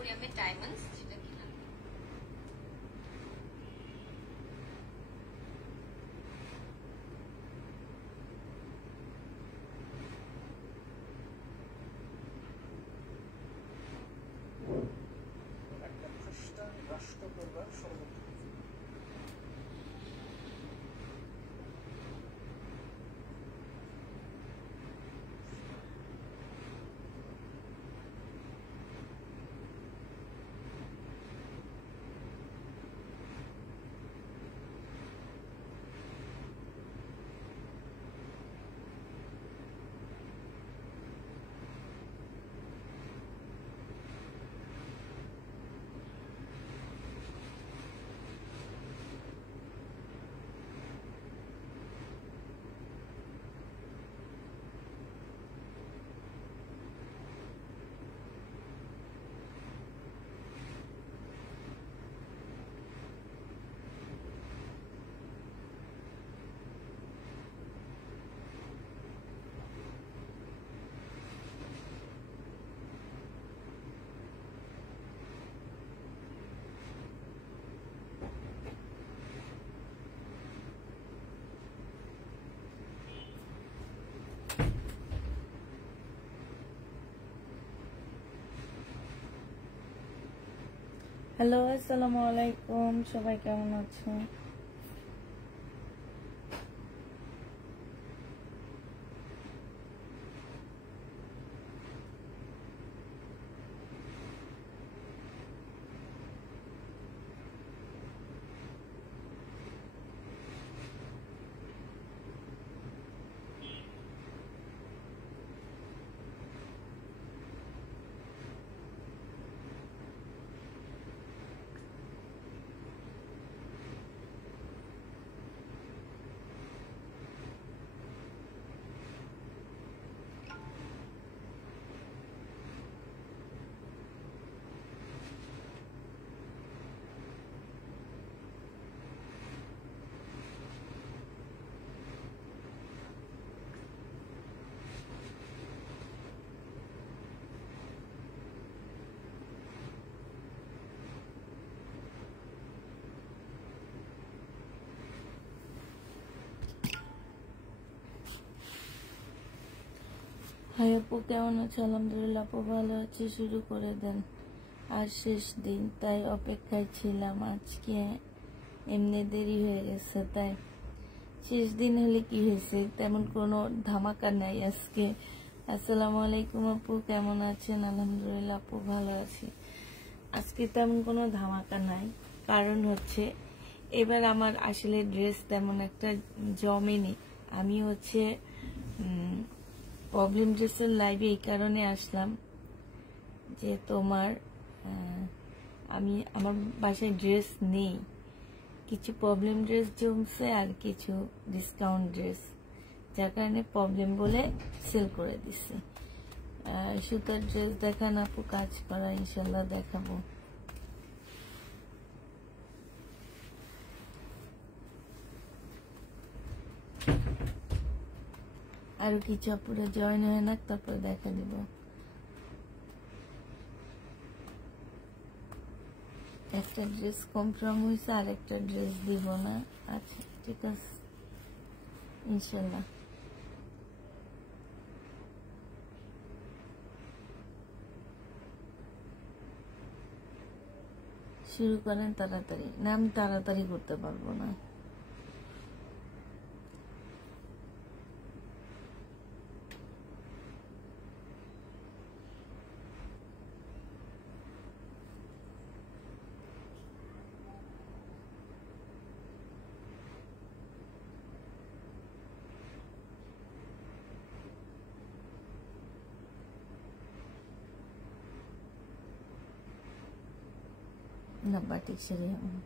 কোরিয়ামের diamonds, যেটা কিনা একটা খ্রিস্টান রাষ্ট্র করবার ষড়যন্ত্র। হ্যালো, আসসালামু আলাইকুম। সবাই কেমন আছো? হাই আপু, কেমন আছো? আলহামদুলিল্লাহ আপু ভালো আছি। শুরু করে দেন। আর শেষ দিন, তাই অপেক্ষায় ছিলাম। আজকে এমনি দেরি হয়ে গেছে, তাই শেষ দিন হলে কি হয়েছে, তেমন কোনো ধামাকা নাই আজকে। আসসালামু আলাইকুম আপু, কেমন আছেন? আলহামদুলিল্লাহ আপু ভালো আছি। আজকে তেমন কোনো ধামাকা নাই, কারণ হচ্ছে এবার আমার আসলে ড্রেস তেমন একটা জমেনি। আমি হচ্ছে প্রবলেম ড্রেসের লাইভে এই কারণে আসলাম যে তোমার আমি আমার বাসায় ড্রেস নেই, কিছু প্রবলেম ড্রেস জমছে আর কিছু ডিসকাউন্ট ড্রেস, যার কারণে প্রবলেম বলে সেল করে দিছে। সুতার ড্রেস দেখান আপু, কাজ করা ইনশাল্লাহ দেখাবো। আরো কিছু আপুরে জয়েন হয় না, তারপরে দেখা দিব। একটা ড্রেস কনফার্ম হয়েছে, আর একটা ড্রেস দিব না। আচ্ছা ঠিক আছে, ইনশাল্লাহ। শুরু করেন তাড়াতাড়ি। না, আমি তাড়াতাড়ি করতে পারবো না। না, বাটিক শাড়ি হবে।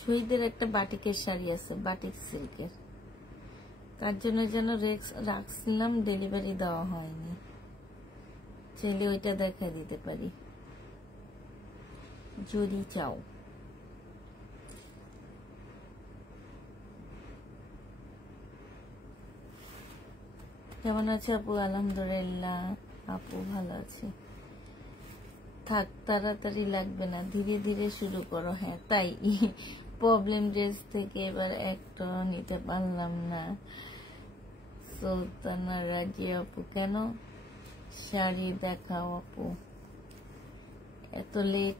শহীদের একটা বাটিকের শাড়ি আছে, বাটিক সিল্কের, তার জন্য যেন রাখছিলাম, ডেলিভারি দেওয়া হয়নি। চাইলে ওইটা দেখা দিতে পারি যদি চাও। কেমন আছে আপু? আলহামদুলিল্লাহ আপু ভালো আছে। থাক, তাড়াতাড়ি লাগবে না, ধীরে ধীরে শুরু করো। হ্যাঁ তাই, প্রবলেম ড্রেস থেকে এবার একটা নিতে পারলাম না। সুলতানা রাজিয়া আপু, কেন? শাড়ি দেখাও আপু, এত লেট?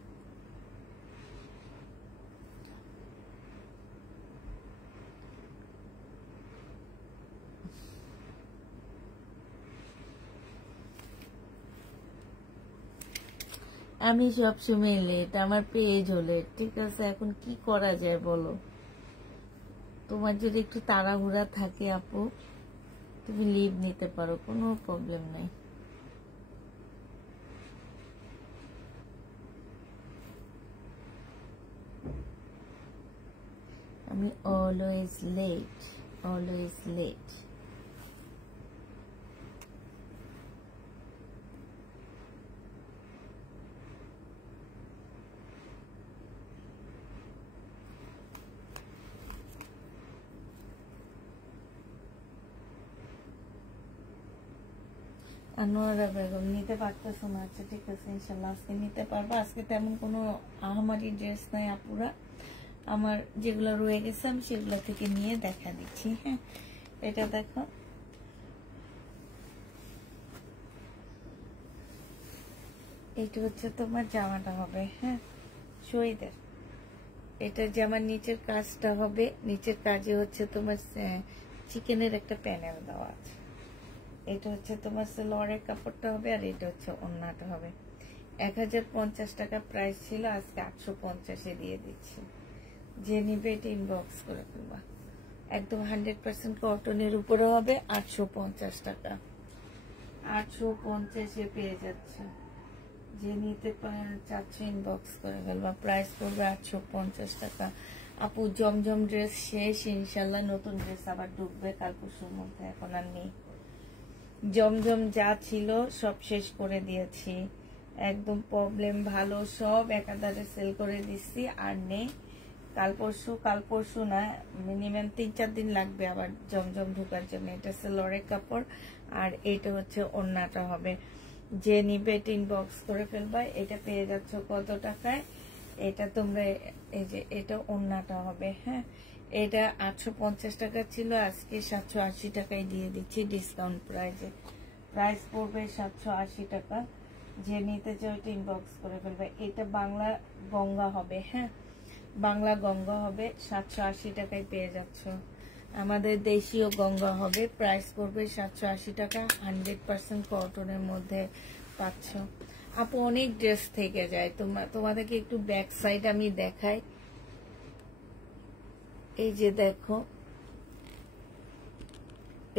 আমি সবসময় লেট, আমার পেজও লেট। ঠিক আছে, এখন কি করা যায় বলো? তোমার যদি একটু তাড়াহুড়া থাকে আপু, তুমি লিভ নিতে পারো, কোনো প্রবলেম নাই। আমি always late, always late. Anowara Begum, নিতে পারতেছো না? আচ্ছা ঠিক আছে, ইনশাল্লাহ আজকে নিতে পারবো। আজকে তেমন কোনো আহামারি ড্রেস নাই আপুরা, আমার যেগুলো রয়ে গেছে আমি সেগুলো থেকে নিয়ে দেখা দিচ্ছি। হ্যাঁ, এটা দেখো, এইটা হচ্ছে তোমার জামাটা হবে। হ্যাঁ, শহীদের এটা জামার নিচের কাজটা হবে, নিচের কাজে হচ্ছে তোমার চিকেনের একটা প্যানেল দেওয়া আছে। এটা হচ্ছে তোমার সালোয়ারের কাপড়টা হবে, আর এটা হচ্ছে ওড়নাটা হবে। 1050 টাকা প্রাইস ছিল, আজকে 850-এ দিয়ে দিচ্ছি। যে নিবে এটা ইনবক্স করে ফেলবা। একদম 100% কটনের উপরে হবে, 850 টাকা। 850-এ পেয়ে যাচ্ছে। যে নিতে চাচ্ছে ইনবক্স করে ফেলবা, প্রাইস পড়বে 850 টাকা। আপু জমজম ড্রেস শেষ, ইনশাল্লাহ নতুন ড্রেস আবার ঢুকবে কাল পরশুর মধ্যে, এখন আর নেই। জমজম যা ছিল সব শেষ করে দিয়েছি, একদম প্রবলেম ভালো সব একাধারে সেল করে দিচ্ছি, আর নেই। কাল পরশু না, মিনিমাম 3-4 দিন লাগবে আবার জমজম ঢোকার জন্য। এটা সালোয়ারের কাপড়, আর এটা হচ্ছে ওড়নাটা হবে। যে নিবে এটা ইনবক্স করে ফেলবা। এটা পেয়ে যাচ্ছ কত টাকায়? এটা তোমরা এই যে এটা ওড়নাটা হবে। হ্যাঁ, এটা 850 টাকা ছিল, আজকে 780 টাকায় দিয়ে দিচ্ছি ডিসকাউন্ট প্রাইসে। প্রাইস পড়বে 780 টাকা। যে নিতে চাও এটা ইনবক্স করে ফেলবে। এটা বাংলা গঙ্গা হবে। হ্যাঁ, বাংলা গঙ্গা হবে, 780 টাকায় পেয়ে যাচ্ছ। আমাদের দেশীয় গঙ্গা হবে, প্রাইস পড়বে 780 টাকা। 100% কটনের মধ্যে পাচ্ছ। আপু অনেক ড্রেস থেকে যায়, তোমাদেরকে একটু ব্যাক সাইড আমি দেখাই। এই যে দেখো,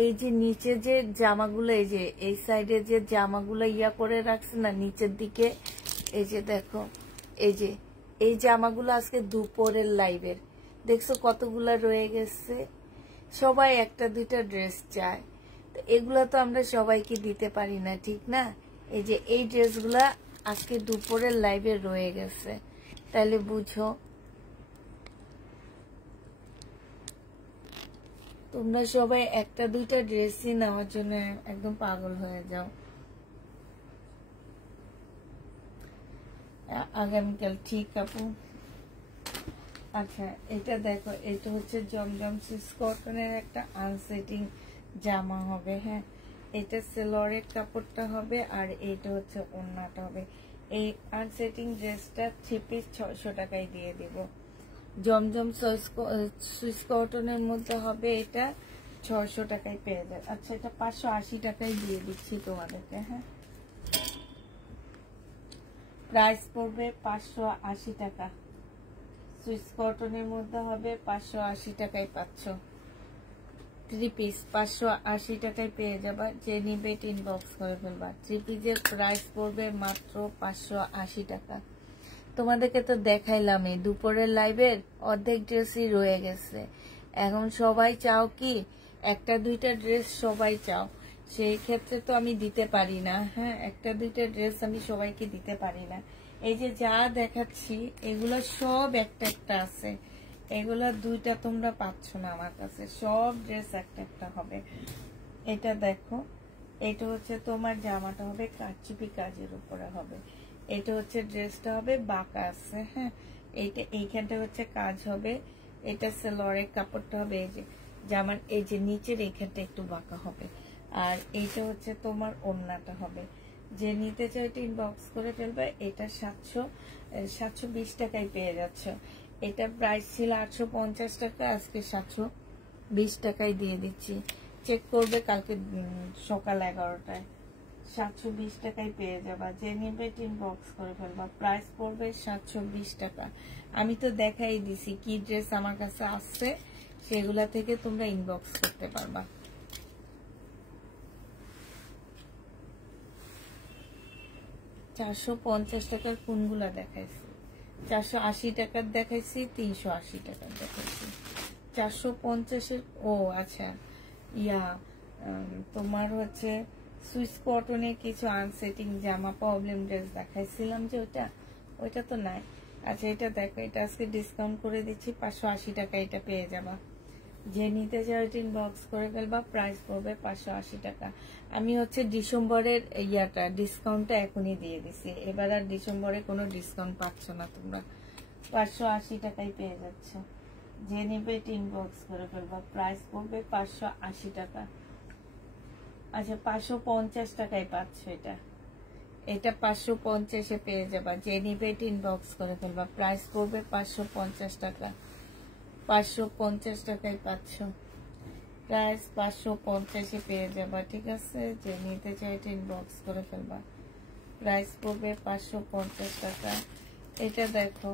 এই যে নিচে যে জামাগুলো, এই যে এই সাইডে যে জামাগুলো ইয়া করে রাখছে না নিচের দিকে, এই যে দেখো, এই যে এই জামাগুলো আজকে দুপুরের লাইভের দেখছো কতগুলা রয়ে গেছে। সবাই একটা দুইটা ড্রেস চায়, তো এগুলা তো আমরা সবাইকে দিতে পারি না, ঠিক না? এই যে এই ড্রেসগুলা আজকে দুপুরের লাইভে রয়ে গেছে, তাহলে বুঝো। তোমরা সবাই একটা দুইটা ড্রেসই নেওয়ার জন্য একদম পাগল হয়ে যাও। আগামীকাল, ঠিক আপু। আচ্ছা এটা দেখো, এটা হচ্ছে জমজম সুইস কটনের একটা আনসেটিং জামা হবে। হ্যাঁ, এটা সালোয়ারের কাপড়টা হবে, আর এইটা হচ্ছে ওড়নাটা হবে। এই আনসেটিং ড্রেসটা 3 পিস 600 টাকায় দিয়ে দিব। জমজম সুইস কটনের মধ্যে হবে, এটা 600 টাকায় পেয়ে যায়। আচ্ছা, এটা 580 টাকায় দিয়ে দিচ্ছি তোমাদেরকে। হ্যাঁ, প্রাইস পড়বে 580 টাকা। সুইস কটনের মধ্যে হবে, 580 টাকায় পাচ্ছ। 3 পিস 580 টাকায় পেয়ে যাবা। যে নিবে ইনবক্স করে ফেলবা। 3 পিসের প্রাইস পড়বে মাত্র 580 টাকা। তোমাদেরকে তো দেখাইলাম এই দুপুরের লাইভের অর্ধেক ড্রেসই রয়ে গেছে। এখন সবাই চাও কি একটা দুইটা ড্রেস সবাই চাও, সেই ক্ষেত্রে তো আমি দিতে পারি না। হ্যাঁ, একটা দুইটা ড্রেস আমি সবাইকে দিতে পারি না। এই যে যা দেখাচ্ছি এগুলো সব একটা একটা আছে, এগুলা দুইটা তোমরা পাচ্ছ না আমার কাছে, সব ড্রেস একটা একটা হবে। এটা দেখো, এটা হচ্ছে তোমার জামাটা হবে কারচুপি কাজের উপরে হবে। এটা হচ্ছে ড্রেসটা হবে বাঁকা আছে, হ্যাঁ। এইটা এইখানটা হচ্ছে কাজ হবে। এটা সেলোয়ারের কাপড়টা হবে এই যে জামার এই যে নিচের এইখানটা একটু বাঁকা হবে। আর এইটা হচ্ছে তোমার ওড়নাটা হবে। যে নিতে চাই এটা ইনবক্স করে ফেলবে। এটা 720 টাকায় পেয়ে যাচ্ছ। এটা প্রাইস ছিল 850 টাকা, আজকে 720 টাকায় দিয়ে দিচ্ছি। চেক করবে কালকে সকাল 11টায়। 720 টাকায় পেয়ে যাবা। যে নিবে ইনবক্স করে ফেলবা। প্রাইস পড়বে 720 টাকা। আমি তো দেখাই দিছি কি ড্রেস আমার কাছে আসছে, সেগুলা থেকে তোমরা ইনবক্স করতে পারবা। $450 টাকার কোনগুলা দেখাইছি? 480 টাকার দেখাইছি, 380 টাকার দেখাইছি। 450-এর ও আচ্ছা তোমার হচ্ছে সুইস কটনের কিছু আনসেটিং জামা প্রবলেম ড্রেস দেখাইছিলাম যে ওইটা তো নাই। আচ্ছা এটা দেখো, এটা আজকে ডিসকাউন্ট করে দিচ্ছি, 580 টাকা এটা পেয়ে যাবা। যে নিতে চাও ইনবক্স করে ফেলবা। প্রাইস পড়বে 580 টাকা। আমি হচ্ছে ডিসেম্বরের ডিসকাউন্টটা এখনই দিয়ে দিছি। এবার আর ডিসেম্বরে কোনো ডিসকাউন্ট পাচ্ছ না তোমরা। 580 টাকায় পেয়ে যাচ্ছ। যে নিবে ইনবক্স করে ফেলবা। প্রাইস পড়বে 580 টাকা। আচ্ছা 550 টাকায় পাচ্ছ এটা। এটা 550-এ পেয়ে যাবা। যে নিবে ইনবক্স করে ফেলবা। প্রাইস পড়বে 550 টাকা। 550 টাকায় পাচ্ছ। প্রাইস 550-এ পেয়ে যাবা, ঠিক আছে। যে নিতে চাই ইনবক্স করে ফেলবা। প্রাইস পড়বে 550 টাকা। এটা দেখো,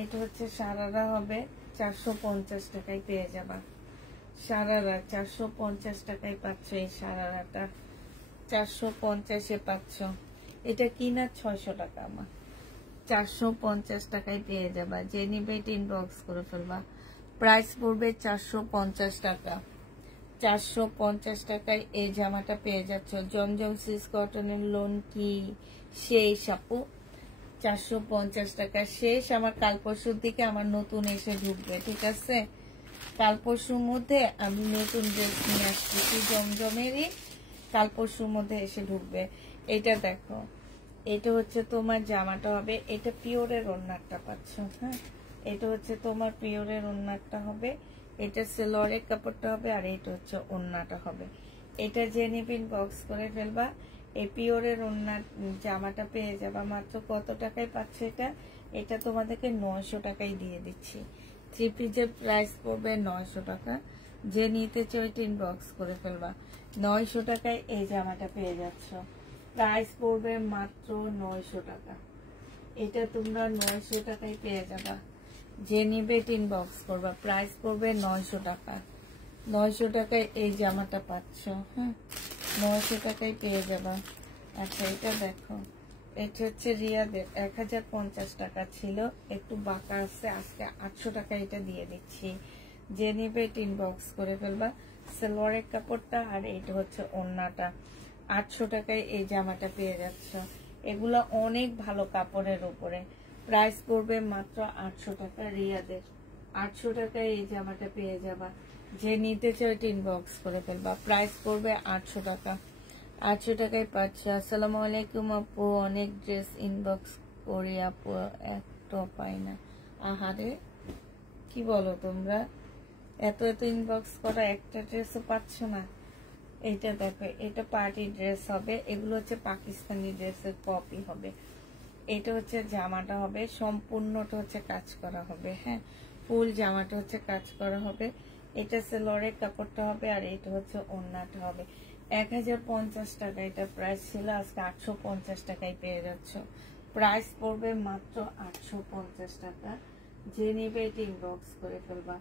এটা হচ্ছে সারারা হবে 450 টাকায় পেয়ে যাবা। সারারা 450 টাকায় পাচ্ছ। এই সারারাটা 450-এ পাচ্ছ। এটা কিনা 600 টাকা। আমার 450 টাকায় পেয়ে যাবা। যে নিবে ইনবক্স করে ফেলবা। প্রাইস পড়বে 450 টাকা। 450 টাকায় এই জামাটা পেয়ে যাচ্ছ। জমজম সুইস কটনের লোন কি শেষ আপু? 450 টাকা শেষ। আমার কাল পরশুর দিকে আমার নতুন এসে ঢুকবে, ঠিক আছে। কাল পরশুর মধ্যে আমি নতুন ড্রেস নিয়ে আসছি জমজমেরই, কাল পরশুর মধ্যে এসে ঢুকবে। এটা দেখো, এটা হচ্ছে তোমার জামাটা হবে, এটা পিওরের ওড়নাটা পাচ্ছ, হ্যাঁ। এটা হচ্ছে তোমার পিওরের ওড়নাটা হবে। এটা সেলোয়ারের কাপড়টা হবে, আর এটা হচ্ছে ওড়নাটা হবে। এটা যে নিবিন বক্স করে ফেলবা। এই পিওরের ওড়না জামাটা পেয়ে যাবা মাত্র কত টাকায় পাচ্ছে এটা? এটা তোমাদেরকে 900 টাকায় দিয়ে দিচ্ছি। 3 পিসের প্রাইস পড়বে 900 টাকা। যে নিতে চাই ইনবক্স করে ফেলবা। 900 টাকায় এই জামাটা পেয়ে যাচ্ছ। প্রাইস পড়বে মাত্র 900 টাকা। এটা তোমরা 900 টাকায় পেয়ে যাবা। যে নিবে ইনবক্স করবা। প্রাইস পড়বে 900 টাকা। 900 টাকায় এই জামাটা পাচ্ছ, হ্যাঁ। 900 টাকায় পেয়ে যাবা। আচ্ছা এটা দেখো, এটা হচ্ছে রিয়াদের 1050 টাকা ছিল, একটু বাঁকা আছে, আজকে 800 টাকা এটা দিয়ে দিচ্ছি। যে নিবে ইনবক্স করে ফেলবা। সালোয়ারের কাপড়টা আর এটা হচ্ছে ওড়নাটা। 800 টাকায় এই জামাটা পেয়ে যাচ্ছ। এগুলো অনেক ভালো কাপড়ের উপরে। প্রাইস পড়বে মাত্র 800 টাকা। রিয়াদের 800 টাকায় এই জামাটা পেয়ে যাবা। যে নিতে চাও ইনবক্স করে ফেলবা। প্রাইস পড়বে 800 টাকা। 800 টাকায় পাচ্ছি। আসসালামু আলাইকুম আপু, অনেক ড্রেস ইনবক্স করি আপু, একটা পাই না। আহারে কি বলো তোমরা, এত ইনবক্স করা, একটা ড্রেসও পাচ্ছ না। এইটা দেখো, এটা পার্টি ড্রেস হবে। এগুলো হচ্ছে পাকিস্তানি ড্রেসের কপি হবে। এটা হচ্ছে জামাটা হবে, সম্পূর্ণটা হচ্ছে কাজ করা হবে, হ্যাঁ। ফুল জামাটা হচ্ছে কাজ করা হবে। এটা সেলোয়ারের কাপড়টা হবে, আর এটা হচ্ছে ওড়নাটা হবে। 1050 টাকা এটা প্রাইস ছিল, আজকে 850 টাকায় পেয়ে যাচ্ছ। প্রাইস পড়বে মাত্র 850 টাকা। যে নিবে এটা ইনবক্স করে ফেলবা।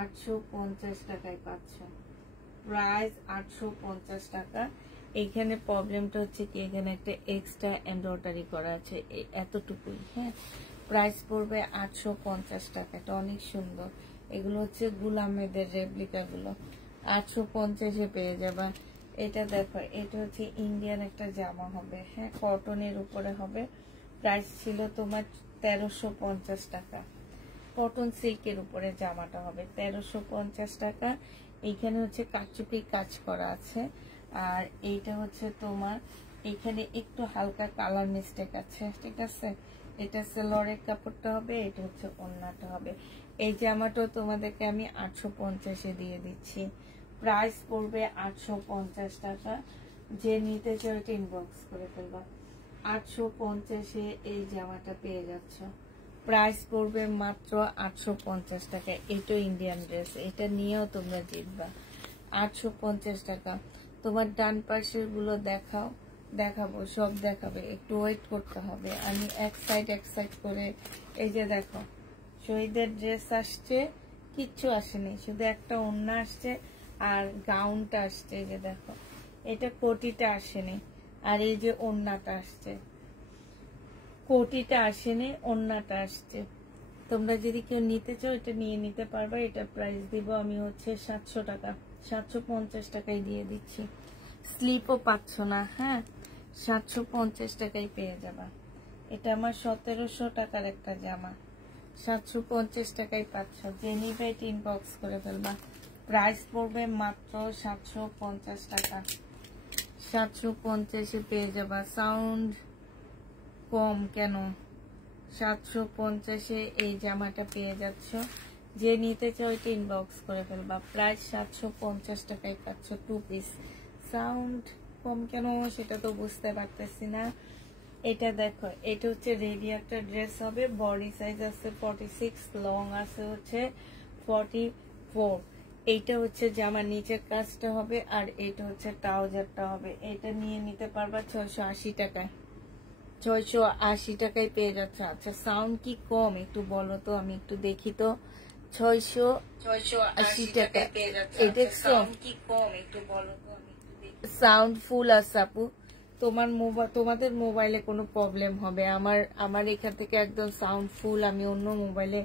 850 টাকায় পাচ্ছ। প্রাইস 850 টাকা। এইখানে প্রবলেমটা হচ্ছে কি, এখানে একটা এক্সট্রা এমব্রয়ডারি করা আছে, এতটুকুই, হ্যাঁ। প্রাইস পড়বে 850 টাকা। এটা অনেক সুন্দর। এগুলো হচ্ছে গুলামেদের রেপ্লিকা গুলো। 850-এ পেয়ে যাবা। এটা দেখো, এটা হচ্ছে ইন্ডিয়ান একটা জামা হবে, হ্যাঁ, কটনের উপরে হবে। প্রাইস ছিল তোমার 1350 টাকা। কটন সিল্কের উপরে জামাটা হবে 1350 টাকা। এইখানে হচ্ছে কারচুপি কাজ করা আছে। আর এইটা হচ্ছে তোমার এখানে একটু হালকা কালার মিস্টেক আছে, ঠিক আছে। এটা সেলরের কাপড়টা হবে, এটা হচ্ছে ওড়নাটা হবে। এই জামাটা তোমাদেরকে আমি 850-এ দিয়ে দিচ্ছি। প্রাইস পড়বে 850 টাকা। যে নিতে চাও এটা ইনবক্স করে ফেলবা। 850-এ এই জামাটা পেয়ে যাচ্ছ। প্রাইস পড়বে মাত্র 850 টাকা। এটা ইন্ডিয়ান ড্রেস, এটা নিয়েও তোমরা জিতবা। 850 টাকা। তোমার ডান পাশের গুলো দেখাও, দেখাবো, সব দেখাবে, একটু ওয়েট করতে হবে। আমি এক সাইড করে, এই যে দেখো শহীদের ড্রেস আসছে, কিচ্ছু আসেনি, শুধু একটা ওড়না আসছে আর গাউনটা আসছে। এই যে দেখো এটা কোটিটা আসেনি, আর এই যে ওড়নাটা আসছে, কোটিটা আসেনি, ওড়নাটা আসছে। তোমরা যদি কেউ নিতে চাও এটা নিয়ে নিতে পারবা। এটা প্রাইস দিব আমি হচ্ছে 700 টাকা, 750 টাকায় দিয়ে দিচ্ছি। স্লিপও পাচ্ছ না, হ্যাঁ, 750 টাকায় পেয়ে যাবা। এটা আমার 1700 টাকার একটা জামা, 750 টাকায় পাচ্ছ। যে নিবে এটা ইনবক্স করে ফেলবা। প্রাইস পড়বে মাত্র 750 টাকা। 750-এ পেয়ে যাবা। সাউন্ড কম কেন? 750-এ এই জামাটা পেয়ে যাচ্ছ। যে নিতে চাও এটা ইনবক্স করে ফেলবা। প্রাইস 750 টাকায় পাচ্ছ 2 পিস। সাউন্ড কম কেন সেটা তো বুঝতে পারতেছি না। এটা দেখো, এটা হচ্ছে রেডি একটা ড্রেস হবে। বডি সাইজ আছে 46, লং আছে হচ্ছে 44। এইটা হচ্ছে জামার নিচের কাজটা হবে, আর এটা হচ্ছে ট্রাউজারটা হবে। এটা নিয়ে নিতে পারবা 680 টাকায়। 680 টাকায় পেয়ে যাচ্ছে। আচ্ছা সাউন্ড কি কম একটু বলো তো, আমি একটু দেখি তো। 680 টাকা। এটা কি কম একটু বলো তো, আমি একটু দেখি। সাউন্ড ফুল আছে আপু। তোমাদের মোবাইলে কোনো প্রবলেম হবে? আমার এখান থেকে একদম সাউন্ড ফুল। আমি অন্য মোবাইলে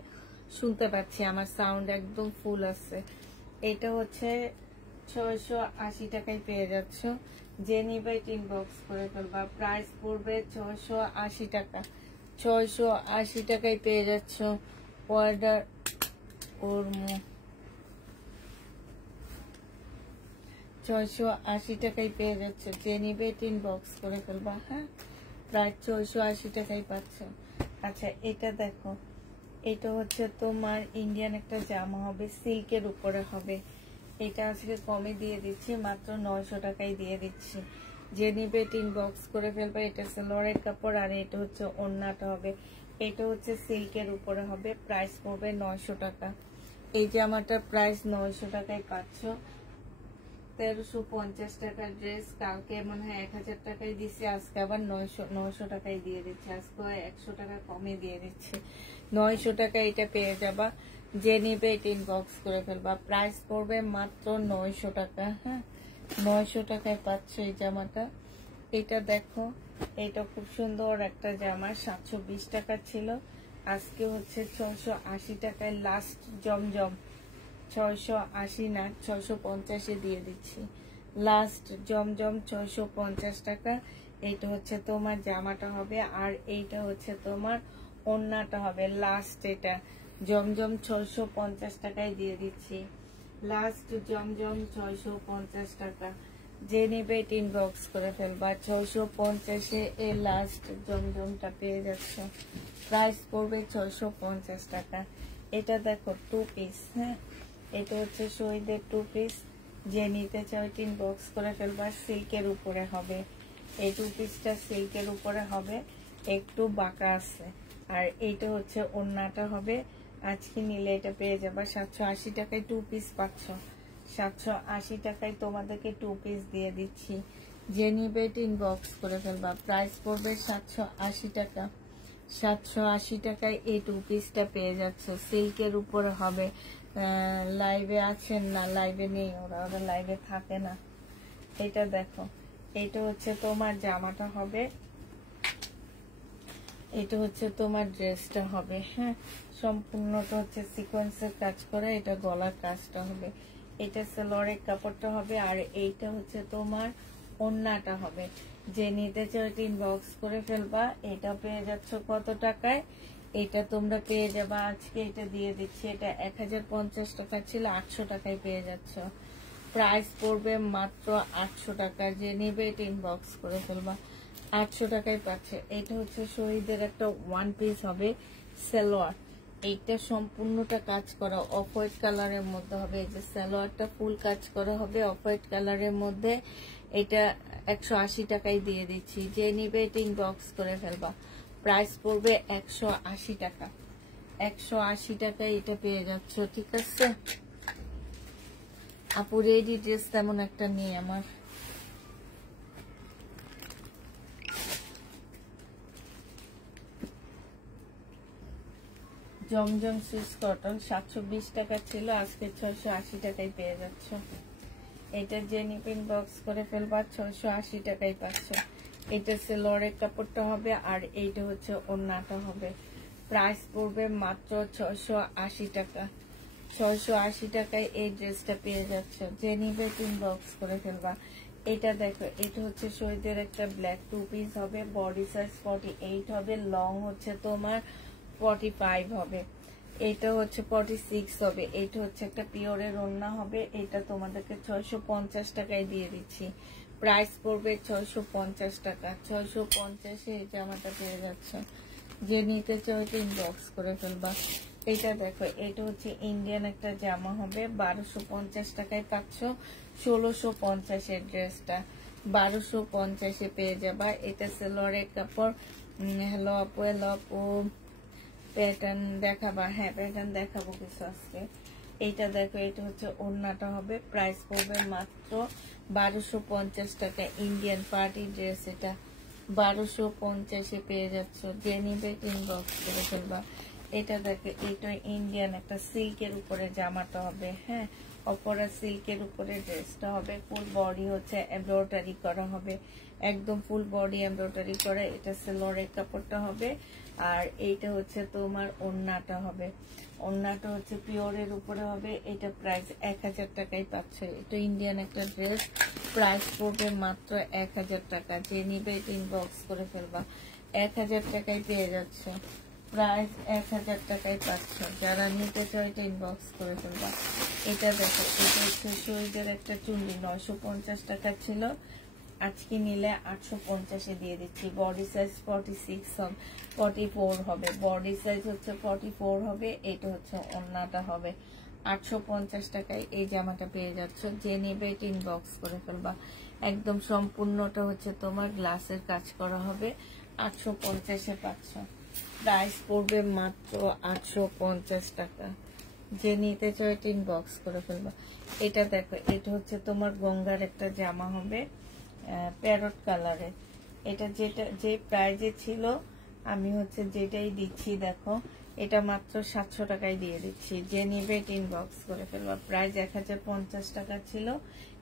শুনতে পাচ্ছি, আমার সাউন্ড একদম ফুল আছে। এটা হচ্ছে 680 টাকায় পেয়ে যাচ্ছ। যে নিবে ইনবক্স করে ফেলবা। প্রাইস পড়বে 680 টাকা। 680 টাকায় পেয়ে যাচ্ছ। অর্ডার করবো 680 টাকায় পেয়ে যাচ্ছে। যে নিবে ইনবক্স করে ফেলবা। হ্যাঁ, প্রায় 680 টাকায় পাচ্ছ। আচ্ছা এটা দেখো, এটা হচ্ছে তোমার ইন্ডিয়ান একটা জামা হবে, সিল্কের উপরে হবে। এটা আজকে কমে দিয়ে দিচ্ছি, মাত্র 900 টাকায় দিয়ে দিচ্ছি। যে নিবে ইনবক্স করে ফেলবা। এটা সালোয়ারের কাপড়, আর এটা হচ্ছে ওড়নাটা হবে। এটা হচ্ছে সিল্কের উপরে হবে। প্রাইস পড়বে 900 টাকা। এই জামাটার প্রাইস 900 টাকায় পাচ্ছ। 1350 টাকার ড্রেস কালকে মনে হয় 1000 টাকায় দিচ্ছে, আজকে আবার 900 টাকায় দিয়ে দিচ্ছে। আজকে 100 টাকা কমে দিয়ে দিচ্ছে। 900 টাকা এটা পেয়ে যাবা। যে নিবে এটা ইনবক্স করে ফেলবা। প্রাইস পড়বে মাত্র 900 টাকা। হ্যাঁ, 900 টাকায় পাচ্ছ এই জামাটা। এটা দেখো, এটা খুব সুন্দর একটা জামা। 720 টাকা ছিল, আজকে হচ্ছে 680 টাকায় লাস্ট জমজম। 680 না, 650-এ দিয়ে দিচ্ছি। লাস্ট জমজম 650 টাকা। এইটা হচ্ছে তোমার জামাটা হবে, আর এইটা হচ্ছে তোমার ওড়নাটা হবে। লাস্ট এটা জমজম 650 টাকায় দিয়ে দিচ্ছি। লাস্ট জমজম 650 টাকা। যে নেবে ইনবক্স করে ফেলবা। 650-এ এই লাস্ট জমজমটা পেয়ে যাচ্ছ। প্রাইস পড়বে 650 টাকা। এটা দেখো 2 পিস। হ্যাঁ, এটা হচ্ছে শহীদের 2 পিস। যে নিতে চাও ইনবক্স করে ফেলবা। সিল্কের উপরে হবে। এই 2 পিসটা সিল্কের উপরে হবে, একটু বাঁকা আছে। আর এইটা হচ্ছে ওড়নাটা হবে। আজকে নিলে এটা পেয়ে যাবা 780 টাকায় 2 পিস পাচ্ছ। 780 টাকায় তোমাদেরকে 2 পিস দিয়ে দিচ্ছি। যে নিবে ইনবক্স করে ফেলবা। প্রাইস পড়বে 780 টাকা। 780 টাকায় এই 2 পিসটা পেয়ে যাচ্ছ। সিল্কের উপরে হবে। লাইভে আছেন না? লাইভে নেই, ওরা লাইভে থাকে না। এটা দেখো, এটা হচ্ছে তোমার জামাটা হবে, এটা হচ্ছে তোমার ড্রেসটা হবে। হ্যাঁ, সম্পূর্ণটা হচ্ছে সিকোয়েন্সের কাজ করে। এটা গলার কাজটা হবে। এটা সালোয়ারের কাপড়টা হবে, আর এইটা হচ্ছে তোমার ওড়নাটা হবে। যে নিতে চাও ইনবক্স করে ফেলবা। এটা পেয়ে যাচ্ছ কত টাকায়? এটা তোমরা পেয়ে যাবা আজকে, এটা দিয়ে দিচ্ছি। এটা 1050 টাকা ছিল, 800 টাকায় পেয়ে যাচ্ছ। প্রাইস পড়বে মাত্র 800 টাকা। যে নেবে এটা ইনবক্স করে ফেলবা, 800 টাকায় পাচ্ছে। এটা হচ্ছে শহীদের একটা ওয়ান পিস হবে সালোয়ার। এইটা সম্পূর্ণটা কাজ করা অফ হোয়াইট কালারের মধ্যে হবে। এই যে সালোয়ারটা ফুল কাজ করা হবে অফ হোয়াইট কালারের মধ্যে। এটা 180 টাকায় দিয়ে দিচ্ছি। যে নিবে এটা ইনবক্স করে ফেলবা। প্রাইস পড়বে 180 টাকা। 180 টাকায় এটা পেয়ে যাচ্ছ, ঠিক আছে আপু? রেডি ড্রেস তেমন একটা নেই আমার। জমজম সুইস কটন 720 টাকা ছিল, আজকে 680 টাকায় পেয়ে যাচ্ছ। এটা যে নিপিন বক্স করে ফেলবা, 680 টাকায় পাচ্ছ। এটা সেলোয়ারের কাপড়টা হবে আর এইটা হচ্ছে ওড়নাটা হবে। প্রাইস পড়বে মাত্র 680 টাকা। 680 টাকায় এই ড্রেসটা পেয়ে যাচ্ছ। যে নিবে তিন বক্স করে ফেলবা। এটা দেখো, এটা হচ্ছে শহীদের একটা ব্ল্যাক টু পিস হবে। বডি সাইজ 48 হবে, লং হচ্ছে তোমার 45 হবে। এটা হচ্ছে 46 হবে। এটা হচ্ছে একটা পিওরের ওড়না হবে। এটা তোমাদেরকে 650 টাকায় দিয়ে দিচ্ছি। প্রাইস পড়বে 650 টাকা। 650-এ এই জামাটা পেয়ে যাচ্ছে। যে নিতে চাও ইনবক্স করে ফেলবা। এটা দেখো, এটা হচ্ছে ইন্ডিয়ান একটা জামা হবে, 1250 টাকায় পাচ্ছ। 1650-এর ড্রেসটা 1250-এ পেয়ে যাবা। এটা সেলোয়ারের কাপড়। হ্যালো আপু, হ্যালো আপু, প্যাটার্ন দেখাবা? হ্যাঁ, প্যাটার্ন দেখাবো কিছু আজকে। এইটা দেখো, এটা হচ্ছে ওড়নাটা হবে। প্রাইস পড়বে মাত্র 1250 টাকা। ইন্ডিয়ান পার্টি ড্রেস, এটা 1250-এ পেয়ে যাচ্ছ। যে নিবে ইনবক্স করে ফেলবা। এটা দেখো, এটা ইন্ডিয়ান একটা সিল্কের উপরে জামাটা হবে। হ্যাঁ, অপরা সিল্কের উপরে ড্রেসটা হবে। ফুল বডি হচ্ছে এমব্রয়ডারি করা হবে, একদম ফুল বডি এমব্রয়ডারি করা। এটা সেলোয়ারের কাপড়টা হবে আর এইটা হচ্ছে তোমার ওড়নাটা হবে। ওড়নাটা হচ্ছে পিওরের উপরে হবে। এটা প্রাইস 1000 টাকায় পাচ্ছ। এটা ইন্ডিয়ান একটা ড্রেস, প্রাইস পড়বে মাত্র 1000 টাকা। যে নিবে এটা ইনবক্স করে ফেলবা। 1000 টাকায় পেয়ে যাচ্ছে। প্রাইস 1000 টাকায় পাচ্ছ। যারা নিতে চাও এটা ইনবক্স করে ফেলবা। এটা দেখো, এটা হচ্ছে শহীদের একটা চুন্ডি, 950 টাকা ছিল, আজকে নিলে 850-এ দিয়ে দিচ্ছি। বডি সাইজ 44 হবে। বডি সাইজ হচ্ছে 44 হবে। এটা হচ্ছে ওড়নাটা হবে। 850 টাকায় এই জামাটা পেয়ে যাচ্ছ। যে নেবে এটা ইনবক্স করে ফেলবা। একদম সম্পূর্ণটা হচ্ছে তোমার গ্লাসের কাজ করা হবে। 850-এ পাচ্ছ। প্রাইস পড়বে মাত্র 850 টাকা। যে নিতে চাও এটা ইনবক্স করে ফেলবা। এটা দেখো, এটা হচ্ছে তোমার গঙ্গার একটা জামা হবে প্যারট কালারে। এটা যে প্রাইজে ছিল আমি হচ্ছে যেটাই দিচ্ছি, দেখো এটা মাত্র 700 টাকায় দিয়ে দিচ্ছি। যে নিবে এটা ইনবক্স করে ফেলবা। প্রাইস 1050 টাকা ছিল।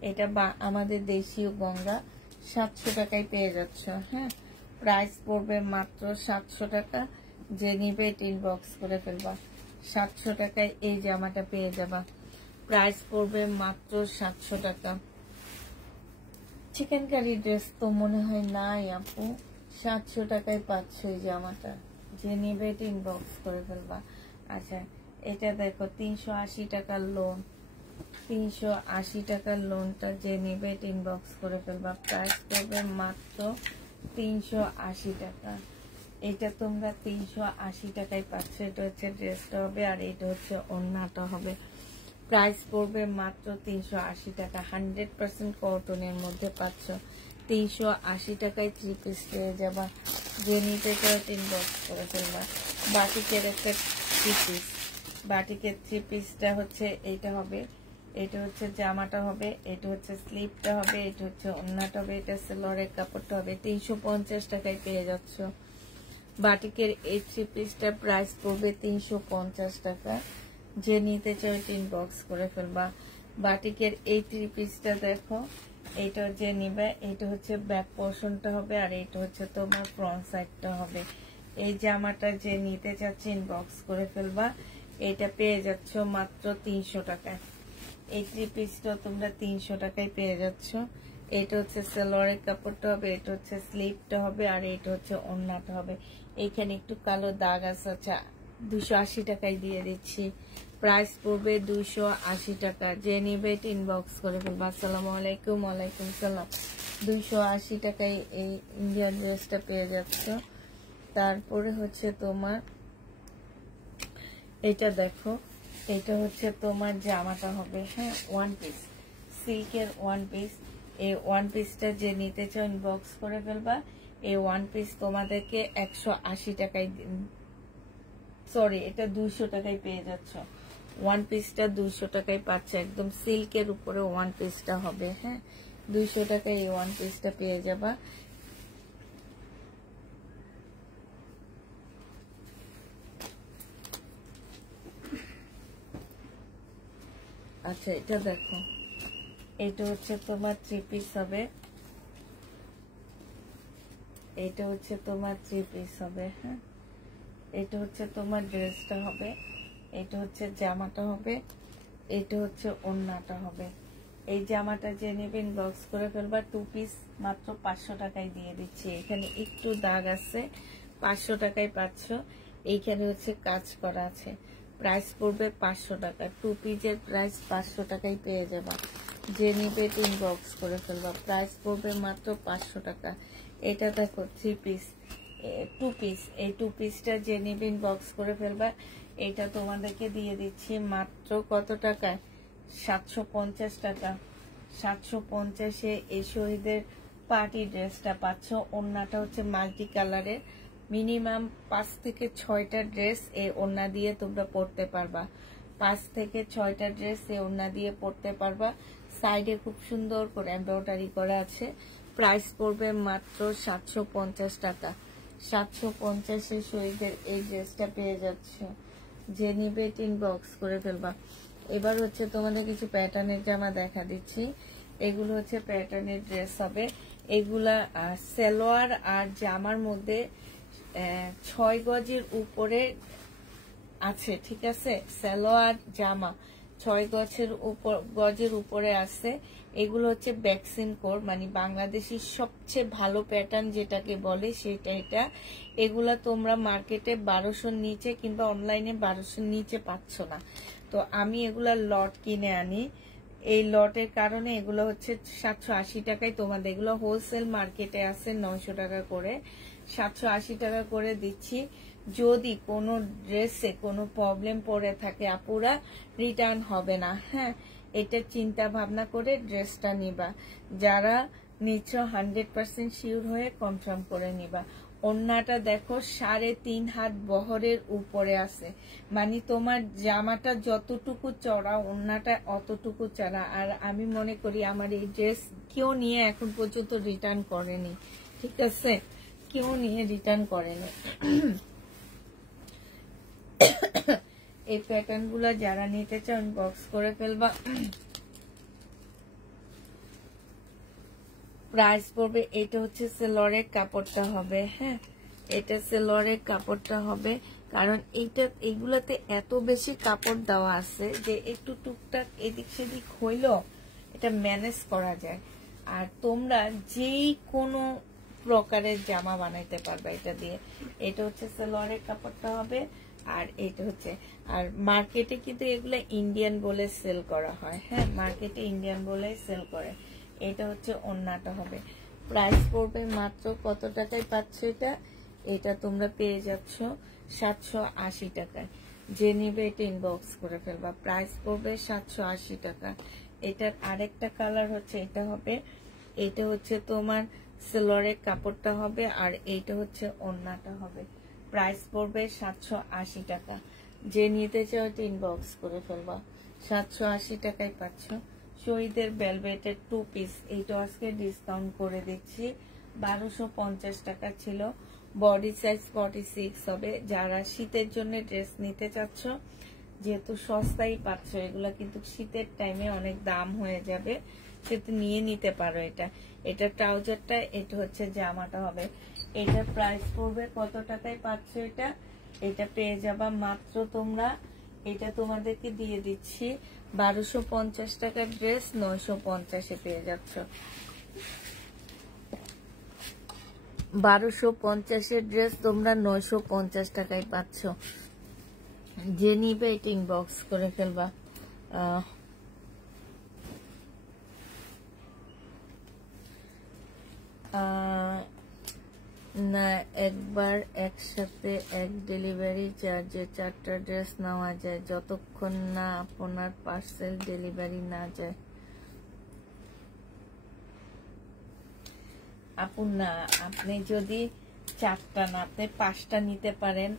এটা আমাদের দেশীয় গঙ্গা 700 টাকায় পেয়ে যাচ্ছ। হ্যাঁ, প্রাইস পড়বে মাত্র 700 টাকা। যে নিবে এটা ইনবক্স করে ফেলবা। 700 টাকায় এই জামাটা পেয়ে যাবা। প্রাইস পড়বে মাত্র 700 টাকা। চিকেন কারি ড্রেস তো মনে হয় নাই আপু, 700 টাকায় পাচ্ছ এই জামাটা। যে নিবে এটা ইনবক্স করে ফেলবা। আচ্ছা, এটা দেখো 380 টাকার লোন, 380 টাকার লোনটা যে নিবে এটা ইনবক্স করে ফেলবা। প্রাইস পড়বে মাত্র 380 টাকা। এটা তোমরা 380 টাকায় পাচ্ছ। এটা হচ্ছে ড্রেসটা হবে আর এটা হচ্ছে ওড়নাটা হবে। প্রাইস পড়বে মাত্র 380 টাকা। 100% কটনের মধ্যে পাচ্ছ। 380 টাকায় 3 পিস পেয়ে যাবা। যে নিতে চাও ইনবক্স করে ফেলবা। বাটিকের একটা 3 পিস, বাটিকের 3 পিসটা হচ্ছে এইটা হবে। এটা হচ্ছে জামাটা হবে, এটা হচ্ছে স্লিপটা হবে, এটা হচ্ছে ওড়নাটা হবে, এটা সেলোয়ারের কাপড়টা হবে। 350 টাকায় পেয়ে যাচ্ছ। বাটিকের এই 3 পিসটা প্রাইস পড়বে 350 টাকা। যে নিতে চাও ইনবক্স করে ফেলবা। বাটিকের এই 3 পিসটা দেখো, এইটা যে নিবে এটা হচ্ছে ব্যাক পোর্শনটা হবে আর এইটা হচ্ছে তোমার ফ্রন্ট সাইডটা হবে। এই জামাটা যে নিতে চাচ্ছে ইনবক্স করে ফেলবা। এটা পেয়ে যাচ্ছ মাত্র 300 টাকায়। এই 3 পিসটা তোমরা 300 টাকায় পেয়ে যাচ্ছ। এটা হচ্ছে সালোয়ারের কাপড়টা হবে, এটা হচ্ছে স্লিভটা হবে, আর এটা হচ্ছে ওড়নাটা হবে। এইখানে একটু কালো দাগ আছে। আচ্ছা 280 টাকায় দিয়ে দিচ্ছি। প্রাইস পড়বে 280 টাকা। যে নিবে ইনবক্স করে ফেলবো। আসসালামু আলাইকুম। ওয়ালাইকুম সালাম। 280 টাকায় এই ইন্ডিয়ান ড্রেসটা পেয়ে যাচ্ছ। তারপরে হচ্ছে তোমার এটা দেখো, এটা হচ্ছে তোমার জামাটা হবে, হ্যাঁ, ওয়ান পিস, সিল্কের ওয়ান পিস। এই ওয়ান পিসটা যে নিতে চাও ইনবক্স করে ফেলবা। এই ওয়ান পিস তোমাদেরকে 180 টাকায়, সরি এটা 200 টাকায় পেয়ে যাচ্ছ। ওয়ান পিসটা 200 টাকায় পাচ্ছে, একদম সিল্কের উপরে ওয়ান পিসটা হবে, হ্যাঁ, 200 টাকায় এই ওয়ান পিসটা পেয়ে যাবা। আচ্ছা এটা দেখো, এটা হচ্ছে তোমার 3 পিস হবে, এটা হচ্ছে তোমার 3 পিস হবে, হ্যাঁ, এটা হচ্ছে তোমার ড্রেসটা হবে, এটা হচ্ছে জামাটা হবে, এটা হচ্ছে ওড়নাটা হবে। এই জামাটা যে নেবে ইনবক্স করে ফেলবা। 2 পিস মাত্র 500 টাকায় দিয়ে দিচ্ছি। এখানে একটু দাগ আছে, 500 টাকায় পাচ্ছ। এইখানে হচ্ছে কাজ করা আছে। প্রাইস পড়বে 500 টাকা। 2 পিসের প্রাইস 500 টাকায় পেয়ে যাবা। যে নিবে ইনবক্স করে ফেলবা। প্রাইস পড়বে মাত্র 500 টাকা। এটা দেখো 3 পিস, 2 পিস। এই 2 পিসটা যে নিবে ইনবক্স করে ফেলবা। এটা তোমাদেরকে দিয়ে দিচ্ছি মাত্র কত টাকায়? 750 টাকা। 750-এ এই শহীদের পার্টি ড্রেসটা পাচ্ছ। ওড়নাটা হচ্ছে মাল্টি কালারের। মিনিমাম 5 থেকে 6টা ড্রেস এই ওড়না দিয়ে তোমরা পরতে পারবা। 5 থেকে 6টা ড্রেস এই ওড়না দিয়ে পরতে পারবা। সাইডে খুব সুন্দর করে এমব্রয়ডারি করা আছে। প্রাইস পড়বে মাত্র 750 টাকা। 750-এ শহীদের এই ড্রেসটা পেয়ে যাচ্ছ। যে নিবে ইনবক্স করে ফেলবা। এবার হচ্ছে তোমাদের কিছু প্যাটার্নের জামা দেখা দিচ্ছি। এগুলো হচ্ছে প্যাটার্নের ড্রেস হবে। এগুলা সালোয়ার আর জামার মধ্যে 6 গজের উপরে আছে, ঠিক আছে। সালোয়ার জামা 6 গজের উপরে আছে। এগুলো হচ্ছে ভ্যাকসিন কোর, মানে বাংলাদেশের সবচেয়ে ভালো প্যাটার্ন যেটাকে বলে সেটা এটা। এগুলা তোমরা মার্কেটে 1200-র নিচে কিংবা অনলাইনে 1200-র নিচে পাচ্ছ না। তো আমি এগুলা লট কিনে আনি। এই লটের কারণে এগুলো হচ্ছে 780 টাকায়। তোমাদের এগুলো হোলসেল মার্কেটে আছে 900 টাকা করে। 780 টাকা করে দিচ্ছি। যদি কোনো ড্রেসে কোনো প্রবলেম পড়ে থাকে আপুরা, রিটার্ন হবে না, হ্যাঁ, এটা চিন্তা ভাবনা করে ড্রেসটা নিবা। যারা নিচ্ছ 100% শিওর হয়ে কনফার্ম করে নিবা। ওড়নাটা দেখো 3.5 হাত বহরের উপরে আছে, মানে তোমার জামাটা যতটুকু চড়া ওড়নাটা অতটুকু চড়া। আর আমি মনে করি আমার এই ড্রেস কেউ নিয়ে এখন পর্যন্ত রিটার্ন করেনি, ঠিক আছে, কেউ নিয়ে রিটার্ন করেনি। এই প্যাটার্ন গুলা যারা নিতে চান বক্স করে ফেলবা। প্রাইস পড়বে, এটা হচ্ছে সেলরের কাপড়টা হবে, হ্যাঁ, এটা সেলরের কাপড়টা হবে। কারণ এইগুলাতে এত বেশি কাপড় দেওয়া আছে যে একটু টুকটাক এদিক সেদিক হইলো এটা ম্যানেজ করা যায়। আর তোমরা যেই কোনো প্রকারের জামা বানাইতে পারবা এটা দিয়ে। এটা হচ্ছে সেলরের কাপড়টা হবে। আর এটা হচ্ছে, আর মার্কেটে কিন্তু এগুলো ইন্ডিয়ান বলে সেল করা হয়, হ্যাঁ, মার্কেটে ইন্ডিয়ান বলে সেল করে। এটা হচ্ছে ওড়নাটা হবে। প্রাইস পড়বে মাত্র কত টাকায় পাচ্ছ এটা? এটা তোমরা পেয়ে যাচ্ছ 780 টাকায়। যে নিবে এটা ইনবক্স করে ফেলবা। প্রাইস পড়বে 780 টাকা। এটার আরেকটা কালার হচ্ছে এটা হবে। এটা হচ্ছে তোমার সেলরের কাপড়টা হবে, আর এইটা হচ্ছে ওড়নাটা হবে। প্রাইস পড়বে 780 টাকা। যে নিতে চাও এটা ইনবক্স করে ফেলবা। 780 টাকায় পাচ্ছ। শহীদের ভেলভেটের 2 পিস, এইটা আজকে ডিসকাউন্ট করে দিচ্ছি। 1250 টাকা ছিল। বডি সাইজ 46 হবে। যারা শীতের জন্য ড্রেস নিতে চাচ্ছ, যেহেতু সস্তাই পাচ্ছ, এগুলা কিন্তু শীতের টাইমে অনেক দাম হয়ে যাবে, সেটা নিয়ে নিতে পারো। এটা ট্রাউজারটা, এটা হচ্ছে জামাটা হবে। এটার প্রাইস পড়বে কত টাকায় পাচ্ছ এটা? এটা পেয়ে যাবা মাত্র তোমরা, এটা তোমাদেরকে দিয়ে দিচ্ছি 1250 টাকার ড্রেস 950-এ পেয়ে যাচ্ছ। 1250-এর ড্রেস তোমরা 950 টাকায় পাচ্ছ। যে নিবে এটা ইনবক্স করে ফেলবা। না, একবার একসাথে এক ডেলিভারি চার্জে 4টা ড্রেস নেওয়া যায় যতক্ষণ না আপনার পার্সেল ডেলিভারি না যায়। আপু না, আপনি যদি 4টা না, আপনি 5টা নিতে পারেন,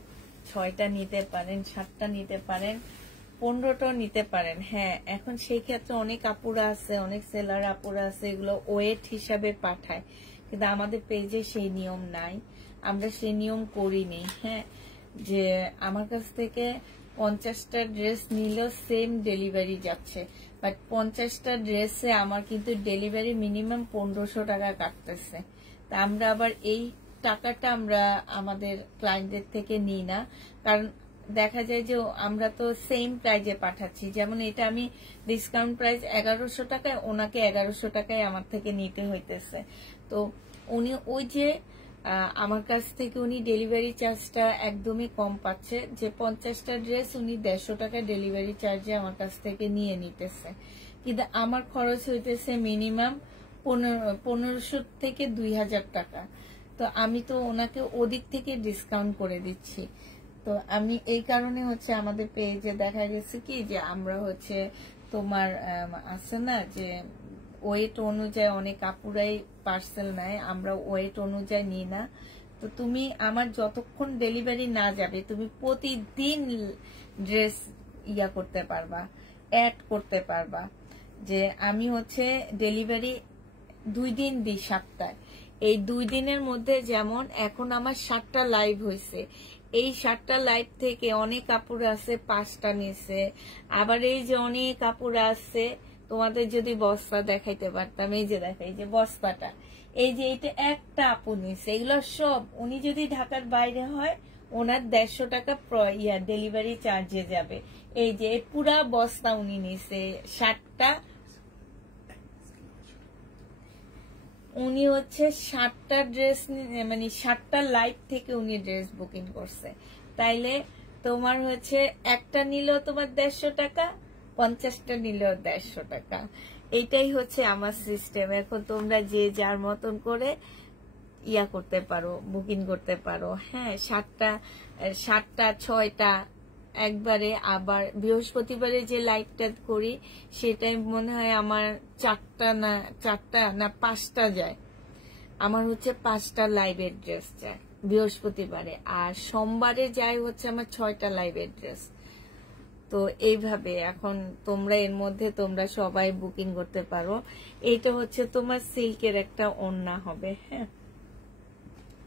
6টা নিতে পারেন, 7টা নিতে পারেন, 15টাও নিতে পারেন। হ্যাঁ, এখন সেই ক্ষেত্রে অনেক আপুরা আছে, অনেক সেলার আপুরা আছে, এগুলো ওয়েট হিসাবে পাঠায়, কিন্তু আমাদের পেজে সেই নিয়ম নাই, আমরা সেই নিয়ম করিনি। হ্যাঁ, যে আমার কাছ থেকে 50টা ড্রেস নিলেও সেম ডেলিভারি যাচ্ছে, বাট 50টা ড্রেসে আমার কিন্তু ডেলিভারি মিনিমাম 1500 টাকা কাটতেছে। তা আমরা আবার এই টাকাটা আমরা আমাদের ক্লায়েন্টদের থেকে নিই না, কারণ দেখা যায় যে আমরা তো সেম প্রাইজে পাঠাচ্ছি। যেমন এটা আমি ডিসকাউন্ট প্রাইস 1100 টাকায়, ওনাকে 1100 টাকায় আমার থেকে নিতে হইতেছে। তো উনি ওই যে আমার কাছ থেকে উনি ডেলিভারি চার্জটা একদমই কম পাচ্ছে, যে 50টা ড্রেস উনি 150 টাকা ডেলিভারি চার্জে আমার কাছ থেকে নিয়ে নিতেছে, কিন্তু আমার খরচ হইতেছে মিনিমাম 1500 থেকে 2000 টাকা। তো আমি তো ওনাকে ওদিক থেকে ডিসকাউন্ট করে দিচ্ছি। তো আমি এই কারণে হচ্ছে আমাদের পেজে দেখা গেছে কি যে আমরা হচ্ছে তোমার আছে না যে ওয়েট অনুযায়ী অনেক আপুরাই পার্সেল নেয়, আমরা ওয়েট অনুযায়ী নিই না। তো তুমি আমার যতক্ষণ ডেলিভারি না যাবে তুমি প্রতিদিন ড্রেস করতে পারবা, অ্যাড করতে পারবা। যে আমি হচ্ছে ডেলিভারি 2 দিন দিই সপ্তাহে। এই 2 দিনের মধ্যে যেমন এখন আমার 7টা লাইভ হয়েছে, এই 7টা লাইভ থেকে অনেক কাপড় আছে 5টা নিছে, আবার এই যে অনেক কাপড় আছে, তোমাদের যদি বস্তা দেখাইতে পারতাম, এই যে দেখাই যে বস্তাটা, এই যে এটা একটা আপু নিছে, এগুলো সব উনি যদি ঢাকার বাইরে হয় ওনার 150 টাকা ডেলিভারি চার্জে যাবে। এই যে পুরা বস্তা উনি নিছে 7টা, উনি হচ্ছে 7টা ড্রেস মানে 7টা লাইভ থেকে উনি ড্রেস বুকিং করছে। তাইলে তোমার হচ্ছে একটা নিলেও তোমার 150 টাকা, 50টা নিলেও 150 টাকা। এইটাই হচ্ছে আমার সিস্টেম। এখন তোমরা যে যার মতন করে করতে পারো, বুকিং করতে পারো। হ্যাঁ, 7টা 6টা একবারে। আবার বৃহস্পতিবারে যে লাইভটা করি সেটাই মনে হয় আমার 4টা না 5টা যায়, আমার হচ্ছে 5টা লাইভের ড্রেস যায় বৃহস্পতিবারে, আর সোমবারে যায় হচ্ছে আমার 6টা লাইভের ড্রেস। তো এইভাবে এখন তোমরা এর মধ্যে তোমরা সবাই বুকিং করতে পারো। এইটা হচ্ছে তোমার সিল্কের একটা ওড়না হবে। হ্যাঁ,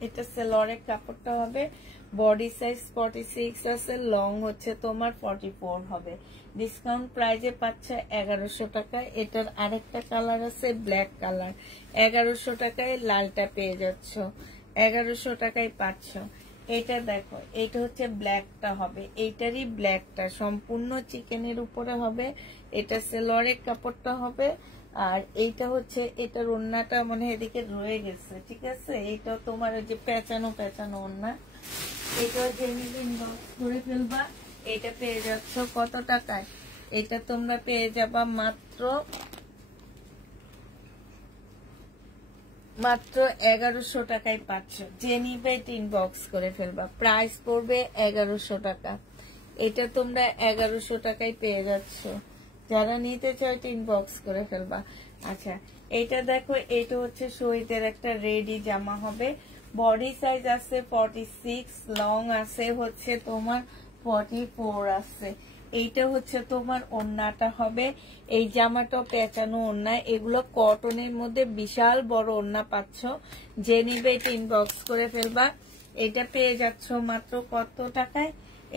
এটা সেলরের কাপড়টা হবে, বডি সাইজ 46 আছে, লং হচ্ছে তোমার 44 হবে। ডিসকাউন্ট প্রাইজে পাচ্ছে 1100 টাকায়। এটার আরেকটা কালার আছে ব্ল্যাক কালার, 1100 টাকায় লালটা পেয়ে যাচ্ছ, 1100 টাকায় পাচ্ছ। এটা দেখো, এটা হচ্ছে ব্ল্যাকটা হবে, এইটারই ব্ল্যাকটা সম্পূর্ণ চিকেনের উপরে হবে, এটা সেলরের কাপড়টা হবে। আর এইটা হচ্ছে এটার ওড়নাটা মনে হয় এদিকে রয়ে গেছে, ঠিক আছে, এইটাও তোমার ওই যে পেঁচানো ওড়না, এটাও জেনুইন বক্স করে ফেলবা। এটা পেয়ে যাচ্ছ কত টাকায়? এটা তোমরা পেয়ে যাবা মাত্র 1100 টাকায় পাচ্ছ। যে নিবে ইনবক্স করে ফেলবা, প্রাইস পড়বে 1100 টাকা। এটা তোমরা 1100 টাকায় পেয়ে যাচ্ছ, যারা নিতে চায় ইনবক্স করে ফেলবা। আচ্ছা, এটা দেখো, এটা হচ্ছে শহীদের একটা রেডি জামা হবে, বডি সাইজ আছে 46, লং আছে হচ্ছে তোমার 44 আছে। এইটা হচ্ছে তোমার ওড়নাটা হবে, এই জামাটা পেঁচানো ওড়না, এগুলো কটনের মধ্যে বিশাল বড় ওড়না পাচ্ছ। যে নিবে এটা ইনবক্স করে ফেলবা। এটা পেয়ে যাচ্ছ মাত্র কত টাকায়?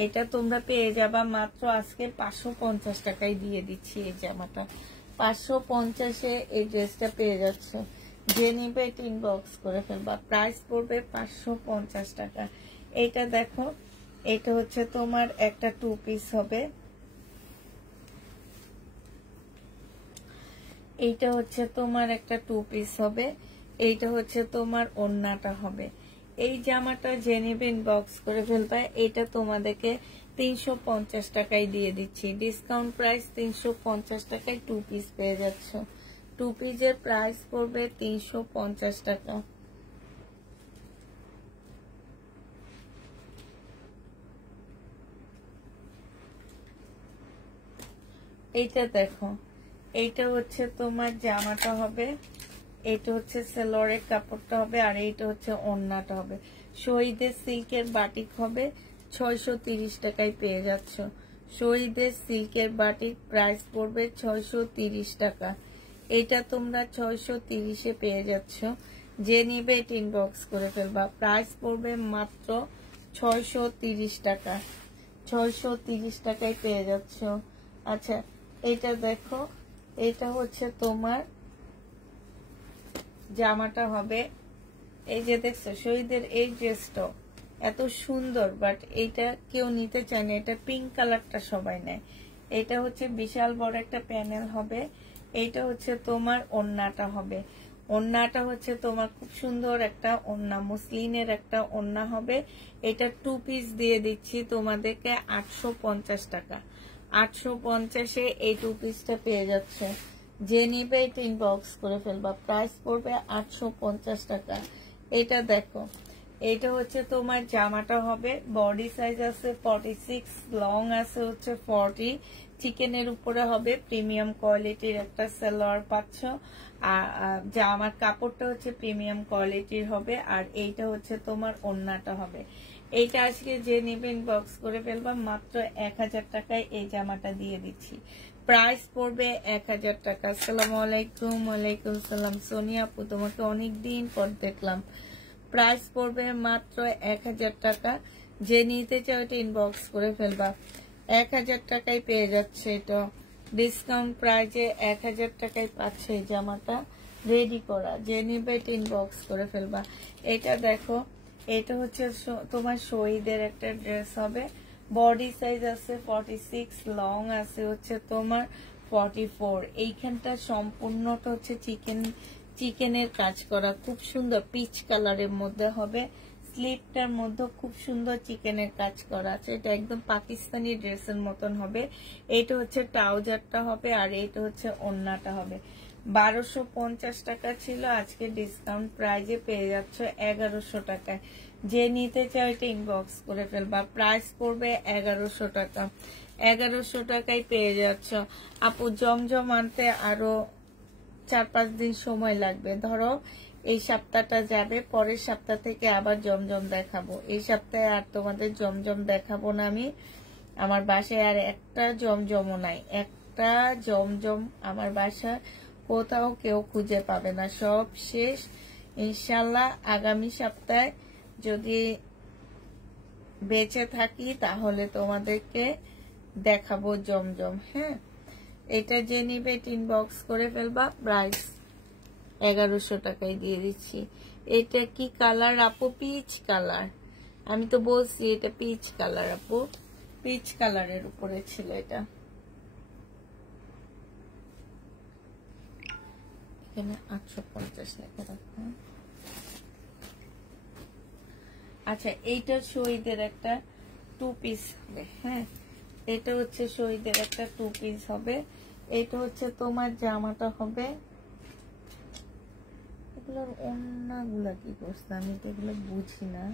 এটা তোমরা পেয়ে যাবা মাত্র আজকে 550 টাকায় দিয়ে দিচ্ছি। এই জামাটা 550-এ এই ড্রেসটা পেয়ে যাচ্ছ। যে নিবে এটা ইনবক্স করে ফেলবা, প্রাইস পড়বে 550 টাকা। এইটা দেখো, এটা হচ্ছে তোমার একটা 2 পিস হবে, এইটা হচ্ছে তোমার একটা 2 পিস হবে। এইটা হচ্ছে তোমার ওড়নাটা হবে। এই জামাটা যে নেবে ইনবক্স করে ফেলবে। এটা তোমাদেরকে 350 টাকায় দিয়ে দিচ্ছি, ডিসকাউন্ট প্রাইস 350 টাকায় 2 পিস পেয়ে যাচ্ছ। 2 পিসের প্রাইস পড়বে 350 টাকা। এইটা দেখো, এইটা হচ্ছে তোমার জামাটা হবে, এইটা হচ্ছে সেলোয়ারের কাপড়টা হবে, আর এইটা হচ্ছে ওড়নাটা হবে। শহীদের সিল্কের বাটিক হবে, 630 টাকায় পেয়ে যাচ্ছ। শহীদের সিল্কের বাটিক প্রাইস পড়বে 630 টাকা। এটা তোমরা 630-এ পেয়ে যাচ্ছ। যে নিবে এটা ইনবক্স করে ফেলবা। প্রাইস পড়বে মাত্র 630 টাকা। 630 টাকায় পেয়ে যাচ্ছ। আচ্ছা, এটা দেখো, এটা হচ্ছে তোমার জামাটা হবে। এই যে দেখছো শহীদের এই ড্রেসটা এত সুন্দর, বাট এইটা কেউ নিতে চায় না। এটা পিঙ্ক কালারটা সবাই নেয়। এটা হচ্ছে বিশাল বড় একটা প্যানেল হবে। এইটা হচ্ছে তোমার ওড়নাটা হবে। ওড়নাটা হচ্ছে তোমার খুব সুন্দর একটা ওড়না, মুসলিনের একটা ওড়না হবে। এটা 2 পিস দিয়ে দিচ্ছি তোমাদেরকে 850 টাকা। 850-এ এই 2 পিসটা পেয়ে যাচ্ছে। যে নিবে এটা ইনবক্স করে ফেলবা। প্রাইস পড়বে 850 টাকা। এটা দেখো, এটা হচ্ছে তোমার জামাটা হবে। বডি সাইজ আছে 46, লং আছে হচ্ছে 40। চিকেনের উপরে হবে, প্রিমিয়াম কোয়ালিটির একটা সালোয়ার পাচ্ছ। আর জামার কাপড়টা হচ্ছে প্রিমিয়াম কোয়ালিটির হবে। আর এইটা হচ্ছে তোমার ওড়নাটা হবে। এইটা আজকে যে নেবে ইনবক্স করে ফেলবা। মাত্র 1000 টাকায় এই জামাটা দিয়ে দিচ্ছি। প্রাইস পড়বে 1000 টাকা। আসসালামু আলাইকুম। ওয়ালাইকুম সালাম। সোনিয়া আপু, তোমাকে অনেকদিন পর দেখলাম। প্রাইস পড়বে মাত্র 1000 টাকা। যে নিতে চাও এটা ইনবক্স করে ফেলবা। 1000 টাকায় পেয়ে যাচ্ছে। এটা ডিসকাউন্ট প্রাইজে 1000 টাকায় পাচ্ছে এই জামাটা রেডি করা। যে নিবে এটা ইনবক্স করে ফেলবা। এটা দেখো, এটা হচ্ছে তোমার শহীদের একটা ড্রেস হবে। বডি সাইজ আছে 46, লং আছে হচ্ছে তোমার 44। এইখানটা সম্পূর্ণটা হচ্ছে চিকেনের কাজ করা, খুব সুন্দর পিচ কালারের মধ্যে হবে। স্লিপটার মধ্যে খুব সুন্দর চিকেনের কাজ করা আছে। এটা একদম পাকিস্তানি ড্রেসের মতন হবে। এটা হচ্ছে ট্রাউজারটা হবে, আর এটা হচ্ছে ওড়নাটা হবে। 1250 টাকা ছিল, আজকে ডিসকাউন্ট প্রাইজে পেয়ে যাচ্ছে 1100 টাকায়। যে নিতে চাও এটা ইনবক্স করে ফেলবা। প্রাইস পড়বে 1100 টাকা। 1100 টাকায় পেয়ে যাচ্ছ। আপু, জমজম আনতে আরো 4-5 দিন সময় লাগবে। ধরো এই সপ্তাহটা যাবে, পরের সপ্তাহ থেকে আবার জমজম দেখাবো। এই সপ্তাহে আর তোমাদের জমজম দেখাবো না আমি। আমার বাসায় আর একটা জমজমও নাই। একটা জমজম আমার বাসায় কোথাও কেউ খুঁজে পাবে না, সব শেষ। ইনশাল্লাহ আগামী সপ্তাহে যদি বেঁচে থাকি তাহলে তোমাদেরকে দেখাবো জমজম। হ্যাঁ, এটা যে নিবে ইনবক্স করে ফেলবা। প্রাইস 1100 টাকায় দিয়ে দিচ্ছি। এটা কি কালার আপু? Peach colour. আমি তো বলছি এটা পিচ কালার আপু, পিচ কালারের উপরে ছিল এটা। এখানে 850 লেখা রাখো। আচ্ছা, এইটা শহীদের একটা 2 পিস হবে। হ্যাঁ, এটা হচ্ছে শহীদের একটা 2 পিস হবে। এটা হচ্ছে তোমার জামাটা হবে। এগুলোর ওড়নাগুলা কি করছে আমি তো এগুলো বুঝি না।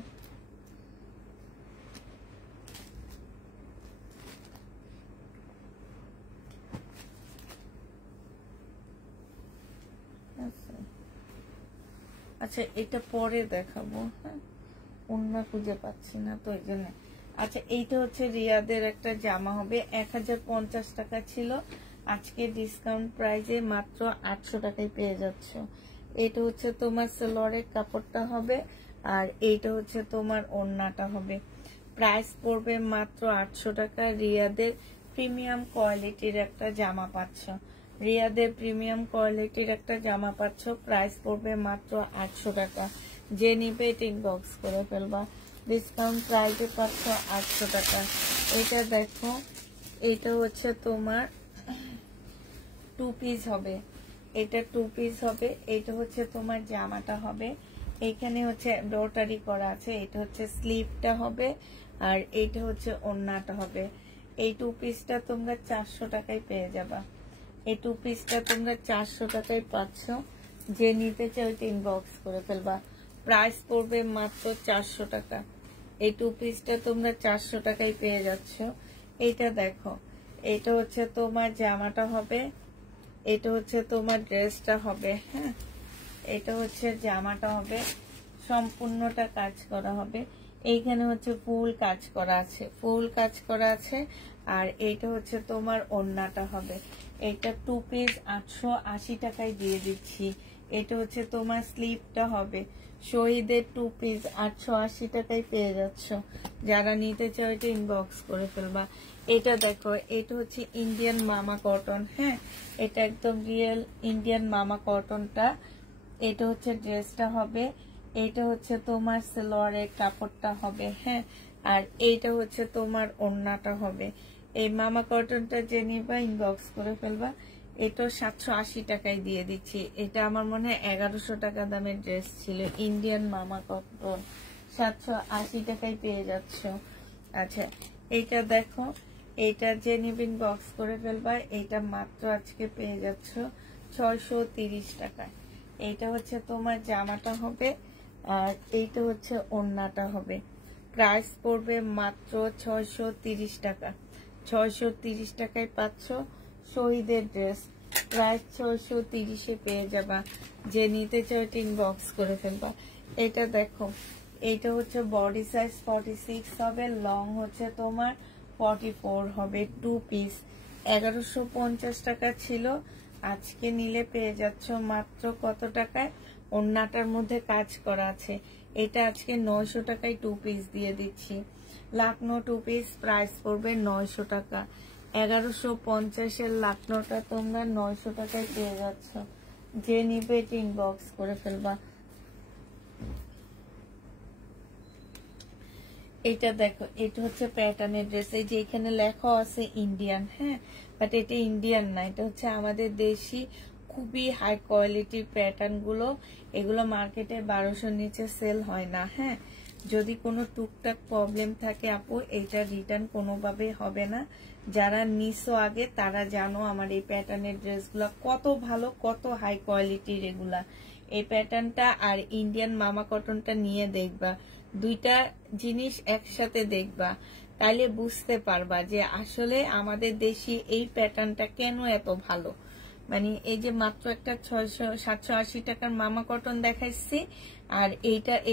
আচ্ছা, এটা পরে দেখাবো। হ্যাঁ, ওড়না খুঁজে পাচ্ছি না তো এই জন্য। আচ্ছা, এইটা হচ্ছে রিয়াদের একটা জামা হবে। 1050 টাকা ছিল, আজকে ডিসকাউন্ট প্রাইজে মাত্র 800 টাকায় পেয়ে যাচ্ছ। এটা হচ্ছে তোমার সালোয়ারের কাপড়টা হবে, আর এইটা হচ্ছে তোমার ওড়নাটা হবে। প্রাইস পড়বে মাত্র 800 টাকা। রিয়াদের প্রিমিয়াম কোয়ালিটির একটা জামা পাচ্ছ। রিয়াদের প্রিমিয়াম কোয়ালিটির একটা জামা পাচ্ছ। প্রাইস পড়বে মাত্র 800 টাকা। যে নিবে এটা ইনবক্স করে ফেলবা। ডিসকাউন্ট প্রাইসে পাচ্ছ 800 টাকা। এটা দেখো, এটা হচ্ছে তোমার 2 পিস হবে। এটা 2 পিস হবে। এটা হচ্ছে তোমার জামাটা হবে, এইখানে হচ্ছে এমব্রয়ডারি করা আছে, এটা হচ্ছে স্লিভটা হবে, আর এইটা হচ্ছে ওড়নাটা হবে। এই 2 পিসটা তোমরা 400 টাকায় পেয়ে যাবা। এই 2 পিসটা তোমরা 400 টাকায় পাচ্ছ। যে নিতে চাও ওইটা ইনবক্স করে ফেলবা। প্রাইস পড়বে মাত্র 400 টাকা। এই 2 পিসটা তোমরা 400 টাকায় পেয়ে যাচ্ছ। এইটা দেখো, এটা হচ্ছে তোমার জামাটা হবে, এটা হচ্ছে তোমার ড্রেসটা হবে। হ্যাঁ, এটা হচ্ছে জামাটা হবে, সম্পূর্ণটা কাজ করা হবে। এইখানে হচ্ছে ফুল কাজ করা আছে, ফুল কাজ করা আছে। আর এইটা হচ্ছে তোমার ওড়নাটা হবে। এটা 2 পিস 880 টাকায় দিয়ে দিচ্ছি। এটা হচ্ছে তোমার স্লিভটা হবে। শহীদের 2 পিস 880 টাকায় পেয়ে যাচ্ছ। যারা নিতে চাও এটা ইনবক্স করে ফেলবা। এটা দেখো, এটা হচ্ছে ইন্ডিয়ান মামা কটন। হ্যাঁ, এটা একদম রিয়েল ইন্ডিয়ান মামা কটনটা। এটা হচ্ছে ড্রেসটা হবে, এইটা হচ্ছে তোমার সালোয়ারের কাপড়টা হবে। হ্যাঁ, আর এইটা হচ্ছে তোমার ওড়নাটা হবে। এই মামা কটনটা যে নিবা ইনবক্স করে ফেলবা। এটা 780 টাকায় দিয়ে দিচ্ছি। এটা আমার মনে হয় 1100 টাকা দামের ড্রেস ছিল। ইন্ডিয়ান মামা কটন 780 টাকায় পেয়ে যাচ্ছ। আচ্ছা, এইটা দেখো, এইটা যে নিবে ইনবক্স করে ফেলবা। এইটা মাত্র আজকে পেয়ে যাচ্ছ 630 টাকায়। এইটা হচ্ছে তোমার জামাটা হবে, আর এইটা হচ্ছে ওড়নাটা হবে। প্রাইস পড়বে মাত্র 630 টাকা। 630 টাকায় পাচ্ছ শহীদের ড্রেস। প্রাইস 630-এ পেয়ে যাবা। যে নিতে চাও এটা ইনবক্স করে ফেলবা। এটা দেখো, এইটা হচ্ছে বডি সাইজ 46 হবে, লং হচ্ছে তোমার 44 হবে। 2 পিস 1150 টাকা ছিল, আজকে নিলে পেয়ে যাচ্ছ মাত্র কত টাকায়? ওড়নাটার মধ্যে কাজ করা আছে। এটা আজকে 900 টাকায় 2 পিস দিয়ে দিচ্ছি। লাকনো 2 পিস প্রাইস পড়বে 900 টাকা। 1150-এর লাকনোটা তোমরা 900 টাকায় পেয়ে যাচ্ছ। যে নিবে এটা ইনবক্স করে ফেলবা। এটা দেখো, এটা হচ্ছে প্যাটার্নের ড্রেস। এই যে এখানে লেখা আছে ইন্ডিয়ান, হ্যাঁ, বাট এটা ইন্ডিয়ান না, এটা হচ্ছে আমাদের দেশি খুবই হাই কোয়ালিটির প্যাটার্ন গুলো। এগুলো মার্কেটে 1200-র নিচে সেল হয় না। হ্যাঁ, যদি কোনো টুকটাক প্রবলেম থাকে আপু, এইটা রিটার্ন কোনোভাবে হবে না। যারা নিছো আগে তারা জানো আমার এই প্যাটার্নের ড্রেসগুলো কত ভালো, কত হাই কোয়ালিটির এগুলা। এই প্যাটার্নটা আর ইন্ডিয়ান মামা কটনটা নিয়ে দেখবা, দুইটা জিনিস একসাথে দেখবা, তাইলে বুঝতে পারবা যে আসলে আমাদের দেশি এই প্যাটার্নটা কেন এত ভালো। মানে এই যে মাত্র একটা 780 টাকার মামা কটন দেখাইছি, আর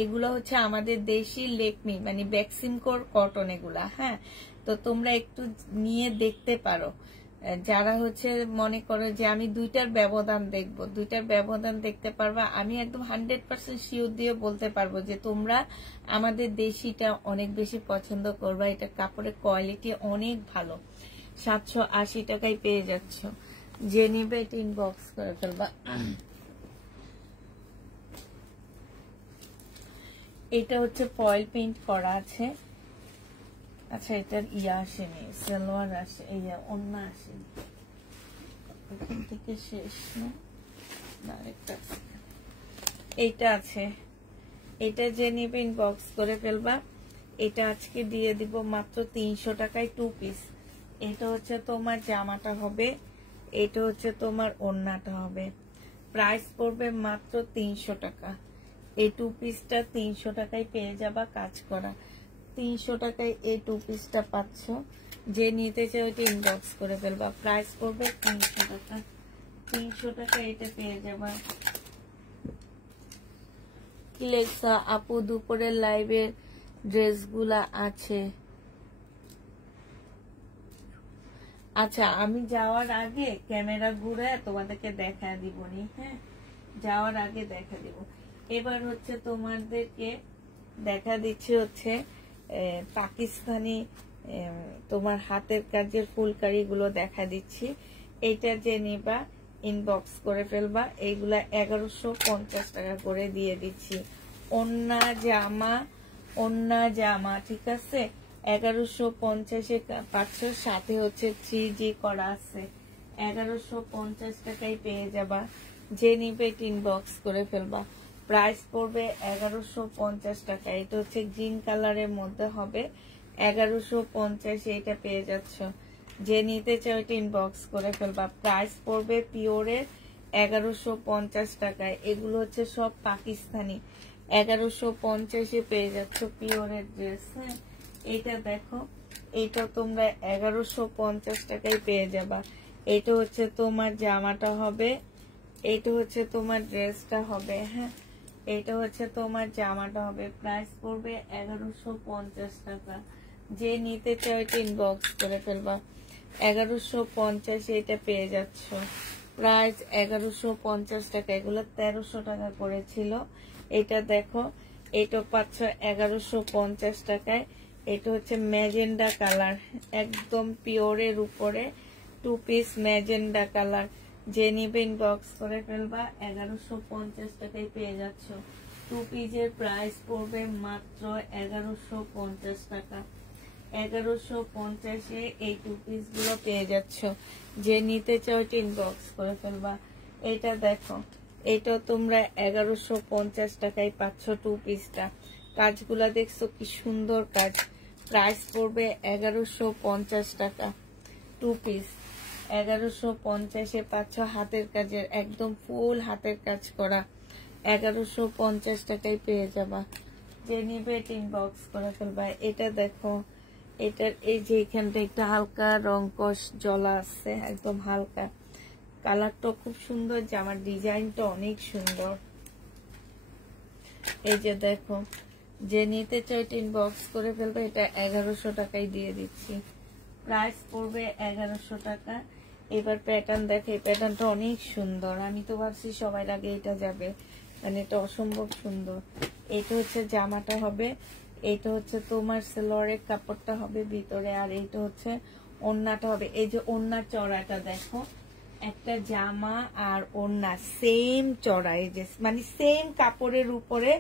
এগুলো হচ্ছে আমাদের দেশি লেকমি মানে ভ্যাকসিনকোর কটন এগুলা। হ্যাঁ, তো তোমরা একটু নিয়ে দেখতে পারো। যারা হচ্ছে মনে করো যে আমি দুইটার ব্যবধান দেখবো, দুইটার ব্যবধান দেখতে পারবা। আমি একদম 100% শিওর দিয়ে বলতে পারবো যে তোমরা আমাদের দেশিটা অনেক বেশি পছন্দ করবা। এটা কাপড়ের কোয়ালিটি অনেক ভালো। 780 টাকায় পেয়ে যাচ্ছ। যে নিবে এটা ইনবক্স করে ফেলবা। এটা হচ্ছে ফয়েল প্রিন্ট করা আছে। আচ্ছা, এটার আসেনি, সালোয়ার আসে, অন্য আসেনি, এখান থেকে শেষ না, এইটা আছে। এটা যে নিবে ইনবক্স করে ফেলবা। এটা আজকে দিয়ে দিব মাত্র 300 টাকায় 2 পিস। এটা হচ্ছে তোমার জামাটা হবে, এটা হচ্ছে তোমার ওড়নাটা হবে। প্রাইস পড়বে মাত্র 300 টাকা। এই 2 পিসটা 300 টাকায় পেয়ে যাবা কাজ করা। 300 টাকায় এই 2 পিসটা পাচ্ছ। যে নিতে চাই ওইটা ইনবক্স করে ফেলবা। প্রাইস পড়বে 300 টাকা। 300 টাকা এটা পেয়ে যাবা। কি লেখা আপু, দুপুরের লাইভের ড্রেসগুলা আছে। আচ্ছা, আমি যাওয়ার আগে ক্যামেরা ঘুরে তোমাদেরকে দেখা দিবনি। হ্যাঁ, যাওয়ার আগে দেখা দিব। এবার হচ্ছে তোমাদেরকে দেখা দিচ্ছে হচ্ছে পাকিস্তানি তোমার হাতের কাজের ফুলকারি গুলো দেখা দিচ্ছি। এইটা যে নিবা ইনবক্স করে ফেলবা। এইগুলা 1150 টাকা করে দিয়ে দিচ্ছি। ওন্না জামা ঠিক আছে, 1150-এ পাচ্ছ। সাথে হচ্ছে 3G করা আছে। 1150 টাকায় পেয়ে যাবা। যে নিবে ইনবক্স করে ফেলবা। প্রাইস পড়বে 1150 টাকা। এটা হচ্ছে গ্রিন কালারের মধ্যে হবে 1150, এটা পেয়ে যাচ্ছ। যে নিতে চাও এটা ইনবক্স করে ফেলবা। প্রাইস পড়বে পিওরের 1150 টাকায়। এগুলো হচ্ছে সব পাকিস্তানি। 1150-এ পেয়ে যাচ্ছ পিওরের ড্রেস। হ্যাঁ, এটা দেখো, এটা তোমরা 1150 টাকায় পেয়ে যাবা। এটা হচ্ছে তোমার জামাটা হবে, এটা হচ্ছে তোমার ড্রেসটা হবে। হ্যাঁ, এটা হচ্ছে তোমার জামাটা হবে। প্রাইস পড়বে 1150 টাকা। যে নিতে চাও এটা ইনবক্স করে ফেলবা। 1150 এটা পেয়ে যাচ্ছ। প্রাইস 1150 টাকা। এগুলো 1300 টাকা করেছিল। এটা দেখো, এটা পাচ্ছ 1150 টাকায়। এটা হচ্ছে ম্যাজেন্ডা কালার, একদম পিওরের উপরে 2 পিস ম্যাজেন্ডা কালার। যে নিবে ইনবক্স করে ফেলবা। 1150 টাকায় পেয়ে যাচ্ছ। 2 পিসের প্রাইস পড়বে মাত্র 1150 টাকা। 1150-এ এই 2 পিস গুলো পেয়ে যাচ্ছ। যে নিতে চাও ইনবক্স করে ফেলবা। এটা দেখো, এটা তোমরা 1150 টাকায় পাচ্ছ 2 পিসটা। কাজগুলা দেখছো কি সুন্দর কাজ। প্রাইস পড়বে 1150 টাকা 2 পিস। 1150-এ পাচ্ছ হাতের কাজের, একদম ফুল হাতের কাজ করা। 1150 টাকায় পেয়ে যাবা। যে নিবে ইনবক্স করে ফেলবা। এটা দেখো, এটার এই যে এখানটা একটা হালকা রং কষ জ্বলা আছে, একদম হালকা। কালারটা খুব সুন্দর, জামার ডিজাইনটা অনেক সুন্দর। এই যে দেখো, যে নিতে চাই ইনবক্স করে ফেলবে। এটা 1100 টাকায় দিয়ে দিচ্ছি। প্রাইস পড়বে 1100 টাকা। এবার প্যাটার্ন দেখে, এই প্যাটার্নটা অনেক সুন্দর। আমি তো ভাবছি সবার আগে এটা যাবে, মানে এটা অসম্ভব সুন্দর। এটা হচ্ছে জামাটা হবে, এটা হচ্ছে তোমার সেলোয়ারের কাপড়টা হবে ভিতরে, আর এইটা হচ্ছে ওড়নাটা হবে। এই যে ওড়নার চড়াটা দেখো, একটা জামা আর ওড়না সেম চড়া, এই যে মানে সেম কাপড়ের উপরে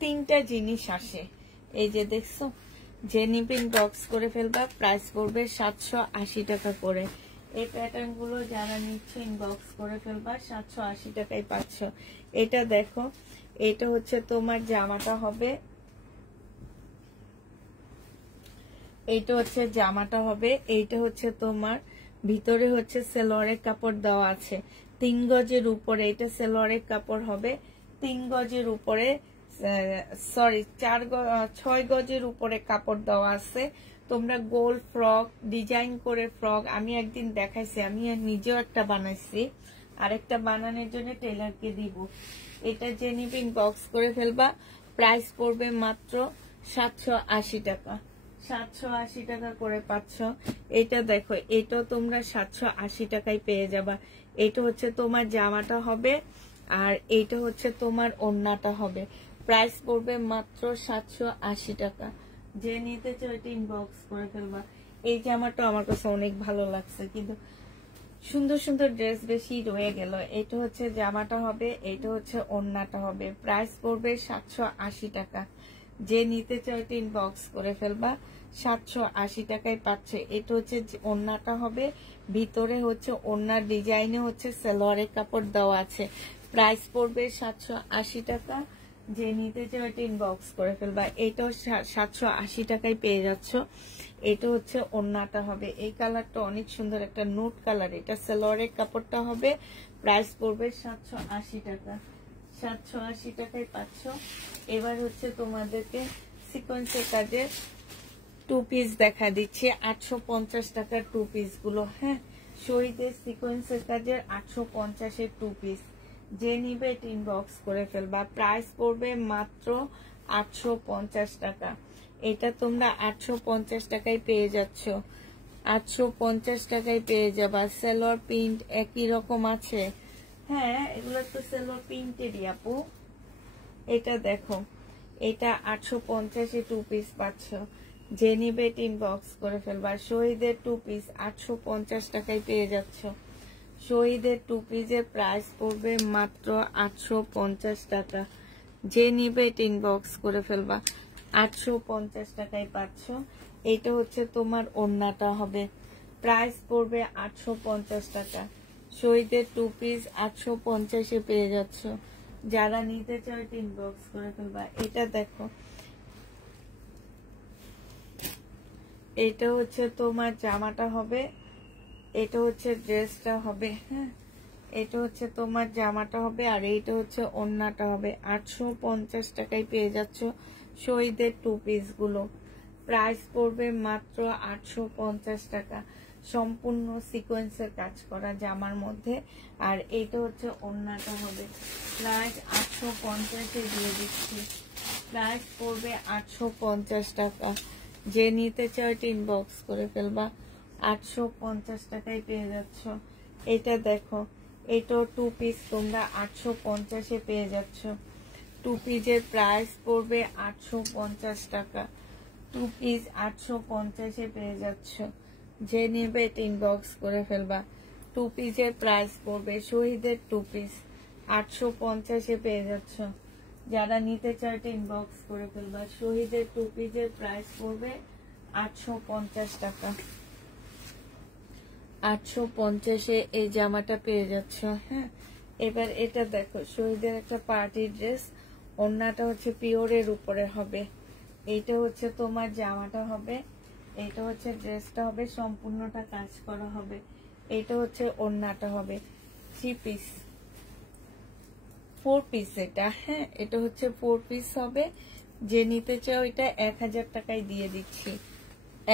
3টা জিনিস আসে। এই যে দেখছো। যে নিবে ইনবক্স করে ফেলবা। প্রাইস পড়বে 780 টাকা করে। এই প্যাটার্ন গুলো যারা নিচ্ছে ইনবক্স করে ফেলবা। 780 টাকায় পাচ্ছ। এটা দেখো, এটা হচ্ছে তোমার জামাটা হবে, এইটা হচ্ছে জামাটা হবে। এইটা হচ্ছে তোমার ভিতরে হচ্ছে সেলোয়ারের কাপড় দেওয়া আছে 3 গজের উপরে। এটা সেলোয়ারের কাপড় হবে 3 গজের উপরে, সরি 6 গজের উপরে কাপড় দেওয়া আছে। তোমরা গোল ফ্রক ডিজাইন করে ফ্রক আমি একদিন দেখাইছি, আমি নিজেও একটা বানাইছি, আরেকটা বানানোর জন্য টেলারকে দিব। এটা যে নিবে ইনবক্স করে ফেলবা। প্রাইস পড়বে মাত্র 780 টাকা। 780 টাকা করে পাচ্ছ। এটা দেখো, এটাও তোমরা 780 টাকায় পেয়ে যাবা। এটা হচ্ছে তোমার জামাটা হবে, আর এইটা হচ্ছে তোমার ওড়নাটা হবে। প্রাইস পড়বে মাত্র 780 টাকা। যে নিতে চাও এটা ইনবক্স করে ফেলবা। এই জামাটা আমার কাছে অনেক ভালো লাগছে, কিন্তু সুন্দর সুন্দর ড্রেস বেশি রয়ে গেল। এটা হচ্ছে জামাটা হবে, এটা হচ্ছে ওড়নাটা হবে। প্রাইস পড়বে 780 টাকা। যে নিতে চাও এটা ইনবক্স করে ফেলবা। 780 টাকায় পাচ্ছে। এটা হচ্ছে ওড়নাটা হবে, ভিতরে হচ্ছে ওড়নার ডিজাইনে হচ্ছে সালোয়ারের কাপড় দেওয়া আছে। প্রাইস পড়বে 780 টাকা। যে নিতে চাও এটা ইনবক্স করে ফেলবা। এটাও 780 টাকায় পেয়ে যাচ্ছ। এটা হচ্ছে ওড়নাটা হবে। এই কালারটা অনেক সুন্দর, একটা নোট কালার। এটা সালোয়ারের কাপড়টা হবে। প্রাইস পড়বে 780 টাকা। 780 টাকায় পাচ্ছ। এবার হচ্ছে তোমাদেরকে সিকোয়েন্সের কাজের 2 পিস দেখা দিচ্ছি। 850 টাকার 2 পিস গুলো। হ্যাঁ, শহীদের সিকোয়েন্সের কাজের 850-এর 2 পিস। যে নিবে এটা ইনবক্স করে ফেলবা। প্রাইস পড়বে মাত্র 850 টাকা। এটা তোমরা 850 টাকায় পেয়ে যাচ্ছ। 850 টাকায় পেয়ে যাবা। সেলোয়ার প্রিন্ট একই রকম আছে। হ্যাঁ, এগুলো তো সেলোয়ার প্রিন্টেরই আপু। এটা দেখো, এটা 850-এ 2 পিস পাচ্ছ। যে নিবে ইনবক্স করে ফেলবা। শহীদের 2 পিস 850 টাকায় পেয়ে যাচ্ছ। শহীদের 2 পিসের প্রাইস পড়বে মাত্র 850 টাকা। যে নিবে ইনবক্স করে ফেলবা। 850 টাকায় পাচ্ছ। এটা হচ্ছে তোমার ওড়নাটা হবে। প্রাইস পড়বে 850 টাকা। শহীদের 2 পিস 850-এ পেয়ে যাচ্ছ। যারা নিতে চাও ইনবক্স করে ফেলবা। এটা দেখো, এটা হচ্ছে তোমার জামাটা হবে, এটা হচ্ছে ড্রেসটা হবে। হ্যাঁ, এটা হচ্ছে তোমার জামাটা হবে আর এইটা হচ্ছে ওড়নাটা হবে। 850 টাকায় পেয়ে যাচ্ছ শহীদের 2 পিস গুলো। প্রাইস পড়বে মাত্র 850 টাকা, সম্পূর্ণ সিকোয়েন্সের কাজ করা জামার মধ্যে। আর এইটা হচ্ছে ওড়নাটা হবে। প্রাইস 850-এ দিয়ে দিচ্ছি। প্রাইস পড়বে 850 টাকা। যে নিতে চাও ইনবক্স করে ফেলবা। 850 টাকায় পেয়ে যাচ্ছ। এটা দেখো, এটাও 2 পিস তোমরা 850-এ পেয়ে যাচ্ছ। 2 পিসের প্রাইস পড়বে 850 টাকা। 2 পিস 850-এ পেয়ে যাচ্ছ। যে নেবে ইনবক্স করে ফেলবা। 2 পিসের প্রাইস পড়বে, শহীদের 2 পিস 850-এ পেয়ে যাচ্ছ। যারা নিতে চাও ইনবক্স করে ফেলবা। শহীদের 2 পিসের প্রাইস পড়বে 850 টাকা। 850-এ এই জামাটা পেয়ে যাচ্ছ। হ্যাঁ, এবার এটা দেখো, শহীদের একটা পার্টি ড্রেস। ওড়নাটা হচ্ছে পিওরের উপরে হবে। এইটা হচ্ছে তোমার জামাটা হবে, এইটা হচ্ছে ড্রেসটা হবে, সম্পূর্ণটা কাজ করা হবে। এইটা হচ্ছে ওড়নাটা হবে। 3 পিস 4 পিস এটা। হ্যাঁ, এটা হচ্ছে 4 পিস হবে। যে নিতে চাও এটা 1000 টাকায় দিয়ে দিচ্ছি।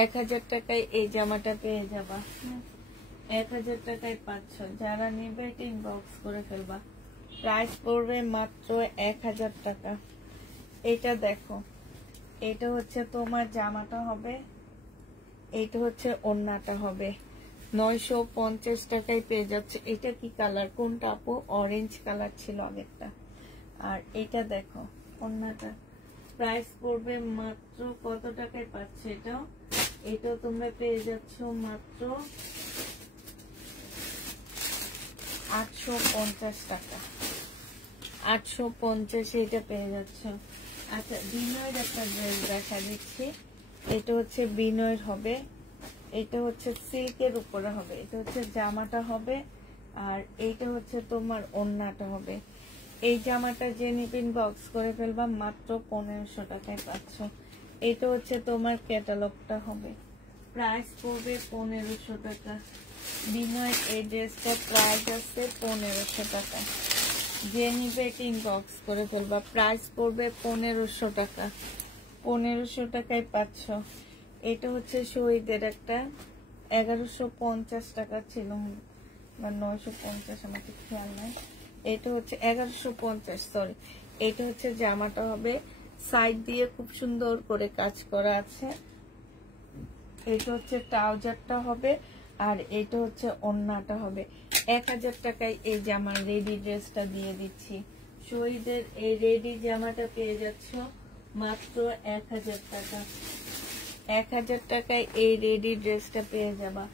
1000 টাকায় এই জামাটা পেয়ে যাবা। 1000 টাকায় পাচ্ছ। যারা নেবে ইনবক্স করে ফেলবা। প্রাইস পড়বে মাত্র 1000 টাকা। এটা দেখো, এটা হচ্ছে তোমার জামাটা হবে, এটা হচ্ছে ওড়নাটা হবে। 950 টাকায় পেয়ে যাচ্ছে। এটা কি কালার, কোনটা আপু? অরেঞ্জ কালার ছিল আগেরটা। আর এটা দেখো ওড়নাটা। প্রাইস পড়বে মাত্র কত টাকায় পাচ্ছ? এটাও তোমরা পেয়ে যাচ্ছ মাত্র 850 টাকা। 850-এ এটা পেয়ে যাচ্ছ। আচ্ছা, বিনয়ের একটা ড্রেস দেখা দিচ্ছি। এটা হচ্ছে বিনয়ের হবে, এটা হচ্ছে সিল্কের উপরে হবে। এটা হচ্ছে জামাটা হবে আর এইটা হচ্ছে তোমার ওড়নাটা হবে। এই জামাটা যে নিপিন বক্স করে ফেলবা, মাত্র 1500 টাকায় পাচ্ছ। এটা হচ্ছে তোমার ক্যাটালগটা হবে। প্রাইস পড়বে 1500 টাকা। বিনয়ের এই ড্রেসটা প্রাইস আছে 1500 টাকা। যে নিবে ইনবক্স করে ফেলবা। প্রাইস পড়বে 1500 টাকা। 1500 টাকায় পাচ্ছ। এটা হচ্ছে শহীদের একটা 1150 টাকা ছিল বা 950, আমার ঠিক খেয়াল নাই। এটা হচ্ছে 1150, সরি। এটা হচ্ছে জামাটা হবে, সাইড দিয়ে খুব সুন্দর করে কাজ করা আছে। এটা হচ্ছে ট্রাউজারটা হবে আর এটা হচ্ছে ওড়নাটা হবে। 1000 টাকায় এই জামার রেডি ড্রেসটা দিয়ে দিচ্ছি। শহীদের এই রেডি জামাটা পেয়ে যাচ্ছ মাত্র 1000 টাকা। 1000 টাকায় এই রেডি ড্রেসটা পেয়ে যাবা।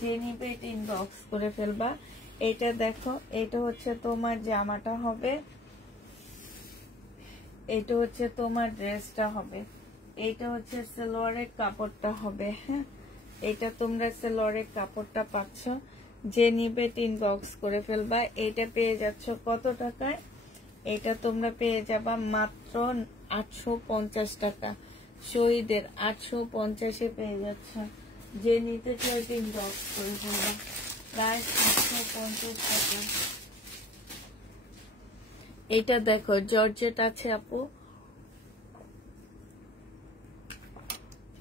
যে নিবে ইনবক্স করে ফেলবা। এটা দেখো, এটা হচ্ছে তোমার জামাটা হবে, এটা হচ্ছে তোমার ড্রেসটা হবে। এটা হচ্ছে সালোয়ারের কাপড়টা হবে। হ্যাঁ, এটা তোমরা সালোয়ারের কাপড়টা পাচ্ছ। যে নিবে ইনবক্স করে ফেলবা। এটা পেয়ে যাচ্ছ কত টাকায়? এটা তোমরা পেয়ে যাবা মাত্র 850 টাকা। শহীদের 850-এ পেয়ে যাচ্ছ। যে নিতে চাই ইনবক্স করে ফেলবা। প্রাইস 850 টাকা। এটা দেখো, জর্জেট আছে আপু,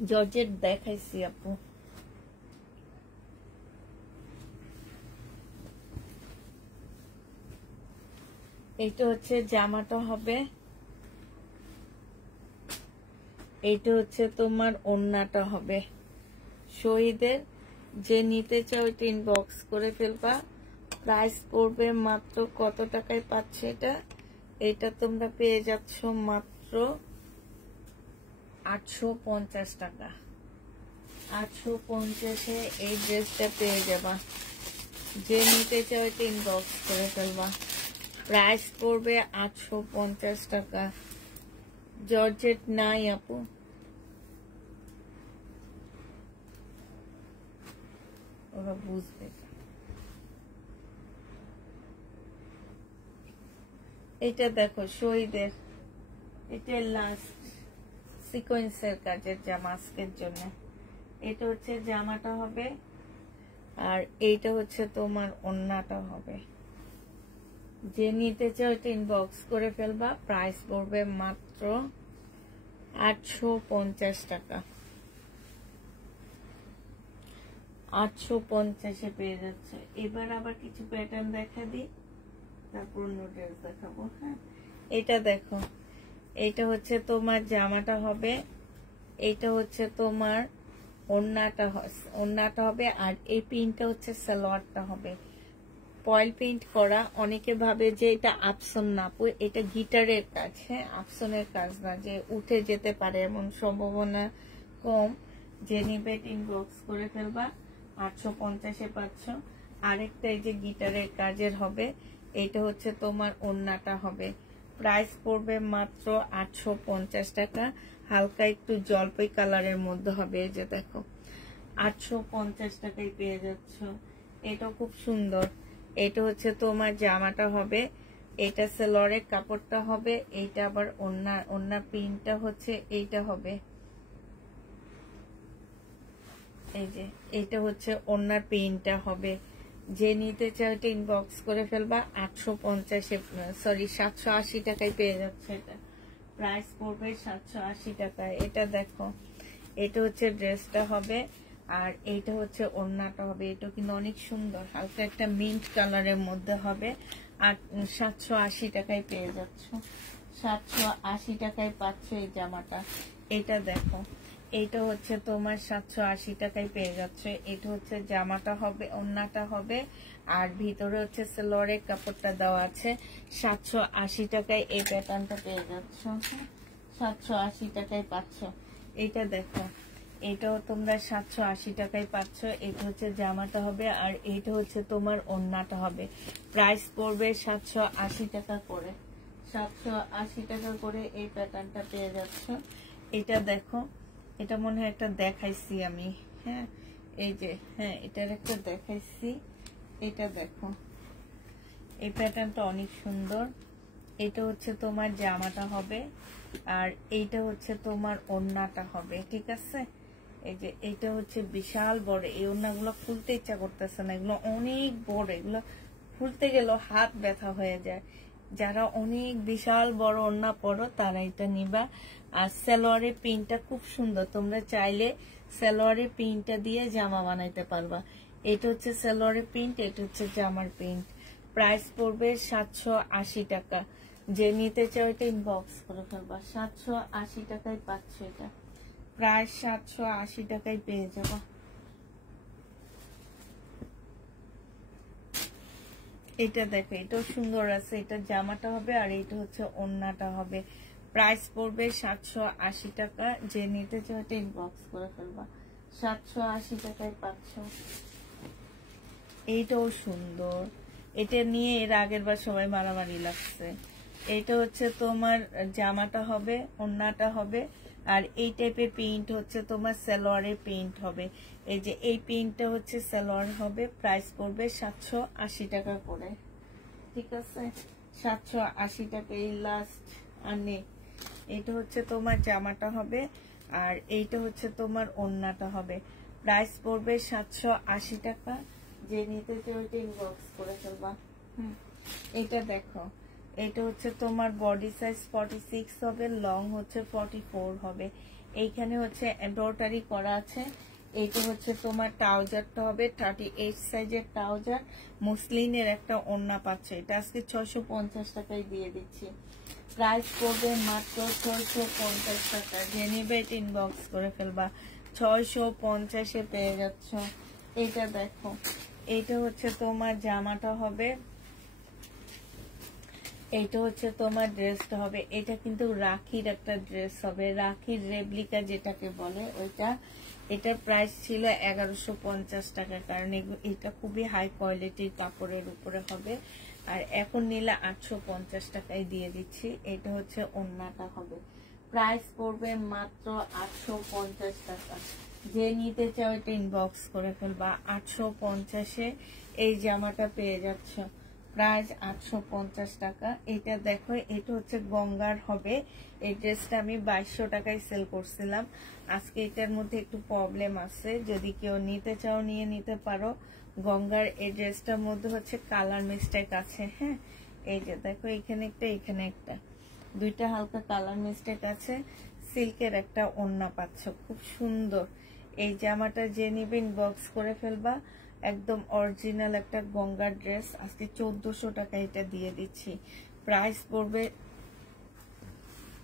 জর্জেট দেখাইছি আপু। এটা হচ্ছে জামাটা হবে, এটা হচ্ছে তোমার ওড়নাটা হবে। শহীদের যে নিতে চাও ইনবক্স করে ফেলবা। প্রাইস পড়বে মাত্র কত টাকায় পাচ্ছে এটা? এটা তোমরা পেয়ে যাচ্ছ মাত্র 850 টাকা। 850-এ এই ড্রেসটা পেয়ে যাবা। যে নিতে চাও ইনবক্স করে ফেলবা। প্রাইস পড়বে 850 টাকা। জর্জেট নাই আপু, ওরা বুঝবে। এটা দেখো শহীদের, এটা লাস্ট সিকোয়েন্সের কাজের জামা আজকের জন্য। এটা হচ্ছে জামাটা হবে, আর এইটা হচ্ছে তোমার ওড়নাটা হবে। যে নিতে চাও এটা ইনবক্স করে ফেলবা। প্রাইস পড়বে মাত্র 850 টাকা। 850-এ পেয়ে যাচ্ছে। এবার আবার কিছু প্যাটার্ন দেখা দিই, তারপর নোডেল দেখাবো। হ্যাঁ, এটা দেখো, এটা হচ্ছে তোমার জামাটা হবে, এটা হচ্ছে তোমার ওড়নাটা হবে, আর এই প্রিন্টটা হচ্ছে সালোয়ারটা হবে। ফয়েল প্রিন্ট করা। অনেকে ভাবে যে এটা আফসন না, এটা গিটারের কাজ। হ্যাঁ, আফসনের কাজ না, যে উঠে যেতে পারে এমন সম্ভাবনা কম। যে নিবে ইনবক্স করে ফেলবা। 850-এ পাচ্ছ। আরেকটা এই যে গিটারের কাজের হবে, এটা হচ্ছে তোমার ওড়নাটা হবে। প্রাইস পড়বে মাত্র 850 টাকা। হালকা একটু জলপাই কালারের মধ্যে হবে। এই যে দেখো, 850 টাকায় পেয়ে যাচ্ছ। এটা খুব সুন্দর। এটা হচ্ছে তোমার জামাটা হবে, এটা সেলরের কাপড়টা হবে, এইটা আবার ওড়না প্রিন্টটা হচ্ছে এইটা হবে। এই যে এটা হচ্ছে ওড়নার প্রিন্টটা হবে। যে নিতে চাও এটা ইনবক্স করে ফেলবা। 780 টাকায় পেয়ে যাচ্ছে। এটা প্রাইস পড়বে 780 টাকায়। এটা দেখো, এটা হচ্ছে ড্রেসটা হবে, আর এইটা হচ্ছে ওড়নাটা হবে। এটা কিন্তু অনেক সুন্দর, হালকা একটা মিন্ট কালারের মধ্যে হবে। আর 780 টাকায় পেয়ে যাচ্ছ। 780 টাকায় পাচ্ছ এই জামাটা। এটা দেখো, এইটা হচ্ছে তোমার 780 টাকায় পেয়ে যাচ্ছে। এটা হচ্ছে জামাটা হবে, ওড়নাটা হবে, আর ভিতরে হচ্ছে সেলোয়ারের কাপড়টা দেওয়া আছে। 780 টাকায় এই প্যাটার্নটা পেয়ে যাচ্ছ। 780 টাকায় পাচ্ছ। এটা দেখো, এটাও তোমরা 780 টাকায় পাচ্ছ। এটা হচ্ছে জামাটা হবে, আর এইটা হচ্ছে তোমার ওড়নাটা হবে। প্রাইস পড়বে 780 টাকা করে। 780 টাকা করে এই প্যাটার্নটা পেয়ে যাচ্ছ। এটা দেখো, এটা মনে হয় একটা দেখাইছি আমি। হ্যাঁ, এই যে, হ্যাঁ, এটার একটা দেখাইছি। এটা দেখো, এই প্যাটার্নটা অনেক সুন্দর। এটা হচ্ছে তোমার জামাটা হবে, আর এইটা হচ্ছে তোমার ওড়নাটা হবে। ঠিক আছে, এই যে এটা হচ্ছে বিশাল বড়। এই ওড়নাগুলো খুলতে ইচ্ছা করতেছে না, এগুলো অনেক বড়। এগুলো খুলতে গেলেও হাত ব্যথা হয়ে যায়। যারা অনেক বিশাল বড় ওড়না পরো তারা এটা নিবা। আর সালোয়ারের প্রিন্টটা খুব সুন্দর, তোমরা চাইলে সালোয়ারের প্রিন্টটা দিয়ে জামা বানাইতে পারবা। এটা হচ্ছে সালোয়ারের প্রিন্ট, এটা হচ্ছে জামার প্রিন্ট। প্রাইস পড়বে 780 টাকা। যে নিতে চাও এটা ইনবক্স করে ফেলবা। 780 টাকায় পাচ্ছ। এটা প্রায় 780 টাকায় পেয়ে যাবা। এটা দেখো, এটাও সুন্দর আছে। এটা জামাটা হবে, আর এটা হচ্ছে ওড়নাটা হবে। প্রাইস পড়বে 780 টাকা। যে নিতে চাও এটা ইনবক্স করে ফেলবা। 780 টাকায় পাচ্ছ। এইটাও সুন্দর। এটা নিয়ে এর আগের বার সবাই মারামারি লাগছে। এটা হচ্ছে তোমার জামাটা হবে, ওড়নাটা হবে, আর এই টাইপের প্রিন্ট হচ্ছে তোমার সালোয়ারের প্রিন্ট হবে। এই যে এই প্রিন্টটা হচ্ছে সালোয়ার হবে। প্রাইস পড়বে 780 টাকা করে। ঠিক আছে, 780 টাকা এই লাস্ট। আর নেই, এটা হচ্ছে তোমার জামাটা হবে, আর এইটা হচ্ছে তোমার ওড়নাটা হবে। প্রাইস পড়বে 780 টাকা। যে নিতে চাও এটা ইনবক্স করে ফেলবা। এটা দেখো, এটা হচ্ছে তোমার বডি সাইজ 46 হবে, লং হচ্ছে 44 হবে। এইখানে হচ্ছে এমব্রয়ডারি করা আছে। এইটা হচ্ছে তোমার ট্রাউজারটা হবে 38 সাইজের ট্রাউজার। মুসলিনের একটা ওড়না পাচ্ছে। এটা আজকে 650 টাকায় দিয়ে দিচ্ছি। প্রাইস পড়বে মাত্র 650 টাকা। যে নিবে এটা ইনবক্স করে ফেলবা। 650-এ পেয়ে যাচ্ছ। এটা দেখো, এইটা হচ্ছে তোমার জামাটা হবে, এইটা হচ্ছে তোমার ড্রেসটা হবে। এটা কিন্তু রাখির একটা ড্রেস হবে, রাখির রেপ্লিকা যেটাকে বলে ওইটা। এটার প্রাইস ছিল 1150 টাকা, কারণ এটা খুবই হাই কোয়ালিটির কাপড়ের উপরে হবে। আর এখন নিলে 850 টাকায় দিয়ে দিচ্ছি। এটা হচ্ছে ওড়নাটা হবে। প্রাইস পড়বে মাত্র 850 টাকা। যে নিতে চাও এটা ইনবক্স করে ফেলবা। 850-এ এই জামাটা পেয়ে যাচ্ছ। প্রাইস 850 টাকা। এটা দেখো, এটা হচ্ছে গঙ্গার হবে। এই ড্রেসটা আমি 2200 টাকায় সেল করছিলাম। আজকে এটার মধ্যে একটু প্রবলেম আছে, যদি কেউ নিতে চাও নিয়ে নিতে পারো। গঙ্গার এই ড্রেসটার মধ্যে হচ্ছে কালার মিস্টেক আছে। হ্যাঁ, এই যে দেখো, এখানে একটা এখানে একটা, দুইটা হালকা কালার মিস্টেক আছে। সিল্কের একটা ওড়না পাচ্ছ, খুব সুন্দর। এই জামাটা যে নিবে ইনবক্স করে ফেলবা। একদম অরিজিনাল একটা গঙ্গার ড্রেস। আজকে 1400 টাকা এটা দিয়ে দিচ্ছি। প্রাইস পড়বে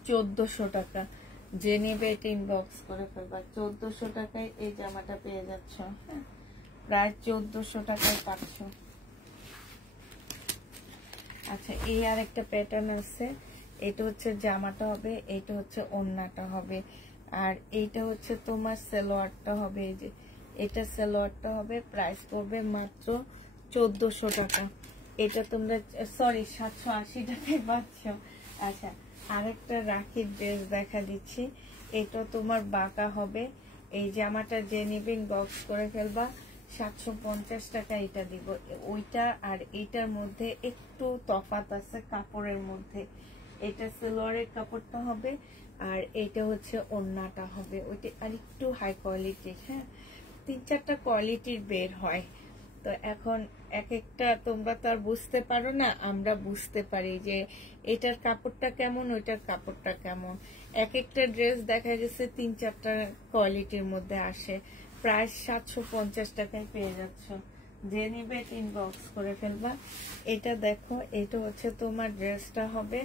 1400 টাকা। যে নিবে এটা ইনবক্স করে ফেলবা। 1400 টাকায় এই জামাটা পেয়ে যাচ্ছ। হ্যাঁ, প্রায় 1400 টাকায় পাচ্ছ। আচ্ছা, এই আর একটা প্যাটার্ন আছে। এটা হচ্ছে জামাটা হবে, এটা হচ্ছে ওড়নাটা হবে, আর এইটা হচ্ছে তোমার সালোয়ারটা হবে। এই যে এটা সালোয়ারটা হবে। প্রাইস পড়বে মাত্র 1400 টাকা। এটা তোমরা সরি 780 টাকায় পাচ্ছ। আচ্ছা, আরেকটা রাখির ড্রেস দেখা দিচ্ছি। এটা তোমার বাঁকা হবে। এই জামাটা যে নিবেন বক্স করে ফেলবা। 750 টাকা এটা দিব। ওইটা আর এইটার মধ্যে একটু তফাৎ আছে কাপড়ের মধ্যে। এটা সালোয়ারের কাপড়টা হবে, আর এটা হচ্ছে ওড়নাটা হবে। ওইটা আর একটু হাই কোয়ালিটির। হ্যাঁ, 3-4টা কোয়ালিটির বের হয়। তো এখন এক একটা তোমরা তো আর বুঝতে পারো না, আমরা বুঝতে পারি যে এটার কাপড়টা কেমন, ওইটার কাপড়টা কেমন। এক একটা ড্রেস দেখা গেছে 3-4টা কোয়ালিটির মধ্যে আসে। প্রায় 750 টাকায় পেয়ে যাচ্ছ। যে নিবে ইনবক্স করে ফেলবা। এটা দেখো, এটা হচ্ছে তোমার ড্রেসটা হবে।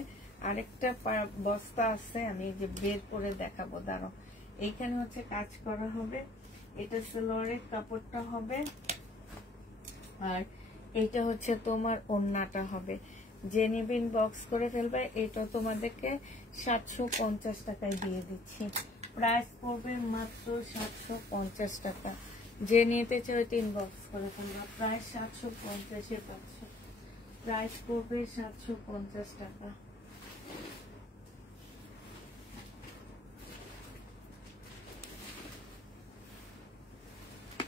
আরেকটা বস্তা আছে, আমি যে বের করে দেখাবো, দাঁড়াও। এইখানে হচ্ছে কাজ করা হবে। এটা সালোয়ারের কাপড়টা হবে, আর এইটা হচ্ছে তোমার ওড়নাটা হবে। যে নিবিন বক্স করে ফেলবে। এটা তোমাদেরকে 750 টাকায় দিয়ে দিচ্ছি। প্রাইস পড়বে মাত্র 750 টাকা। যে নিতে চাও ইনবক্স করে ফেলবা। প্রায় 750-এ পাচ্ছ। প্রাইস পড়বে 750 টাকা।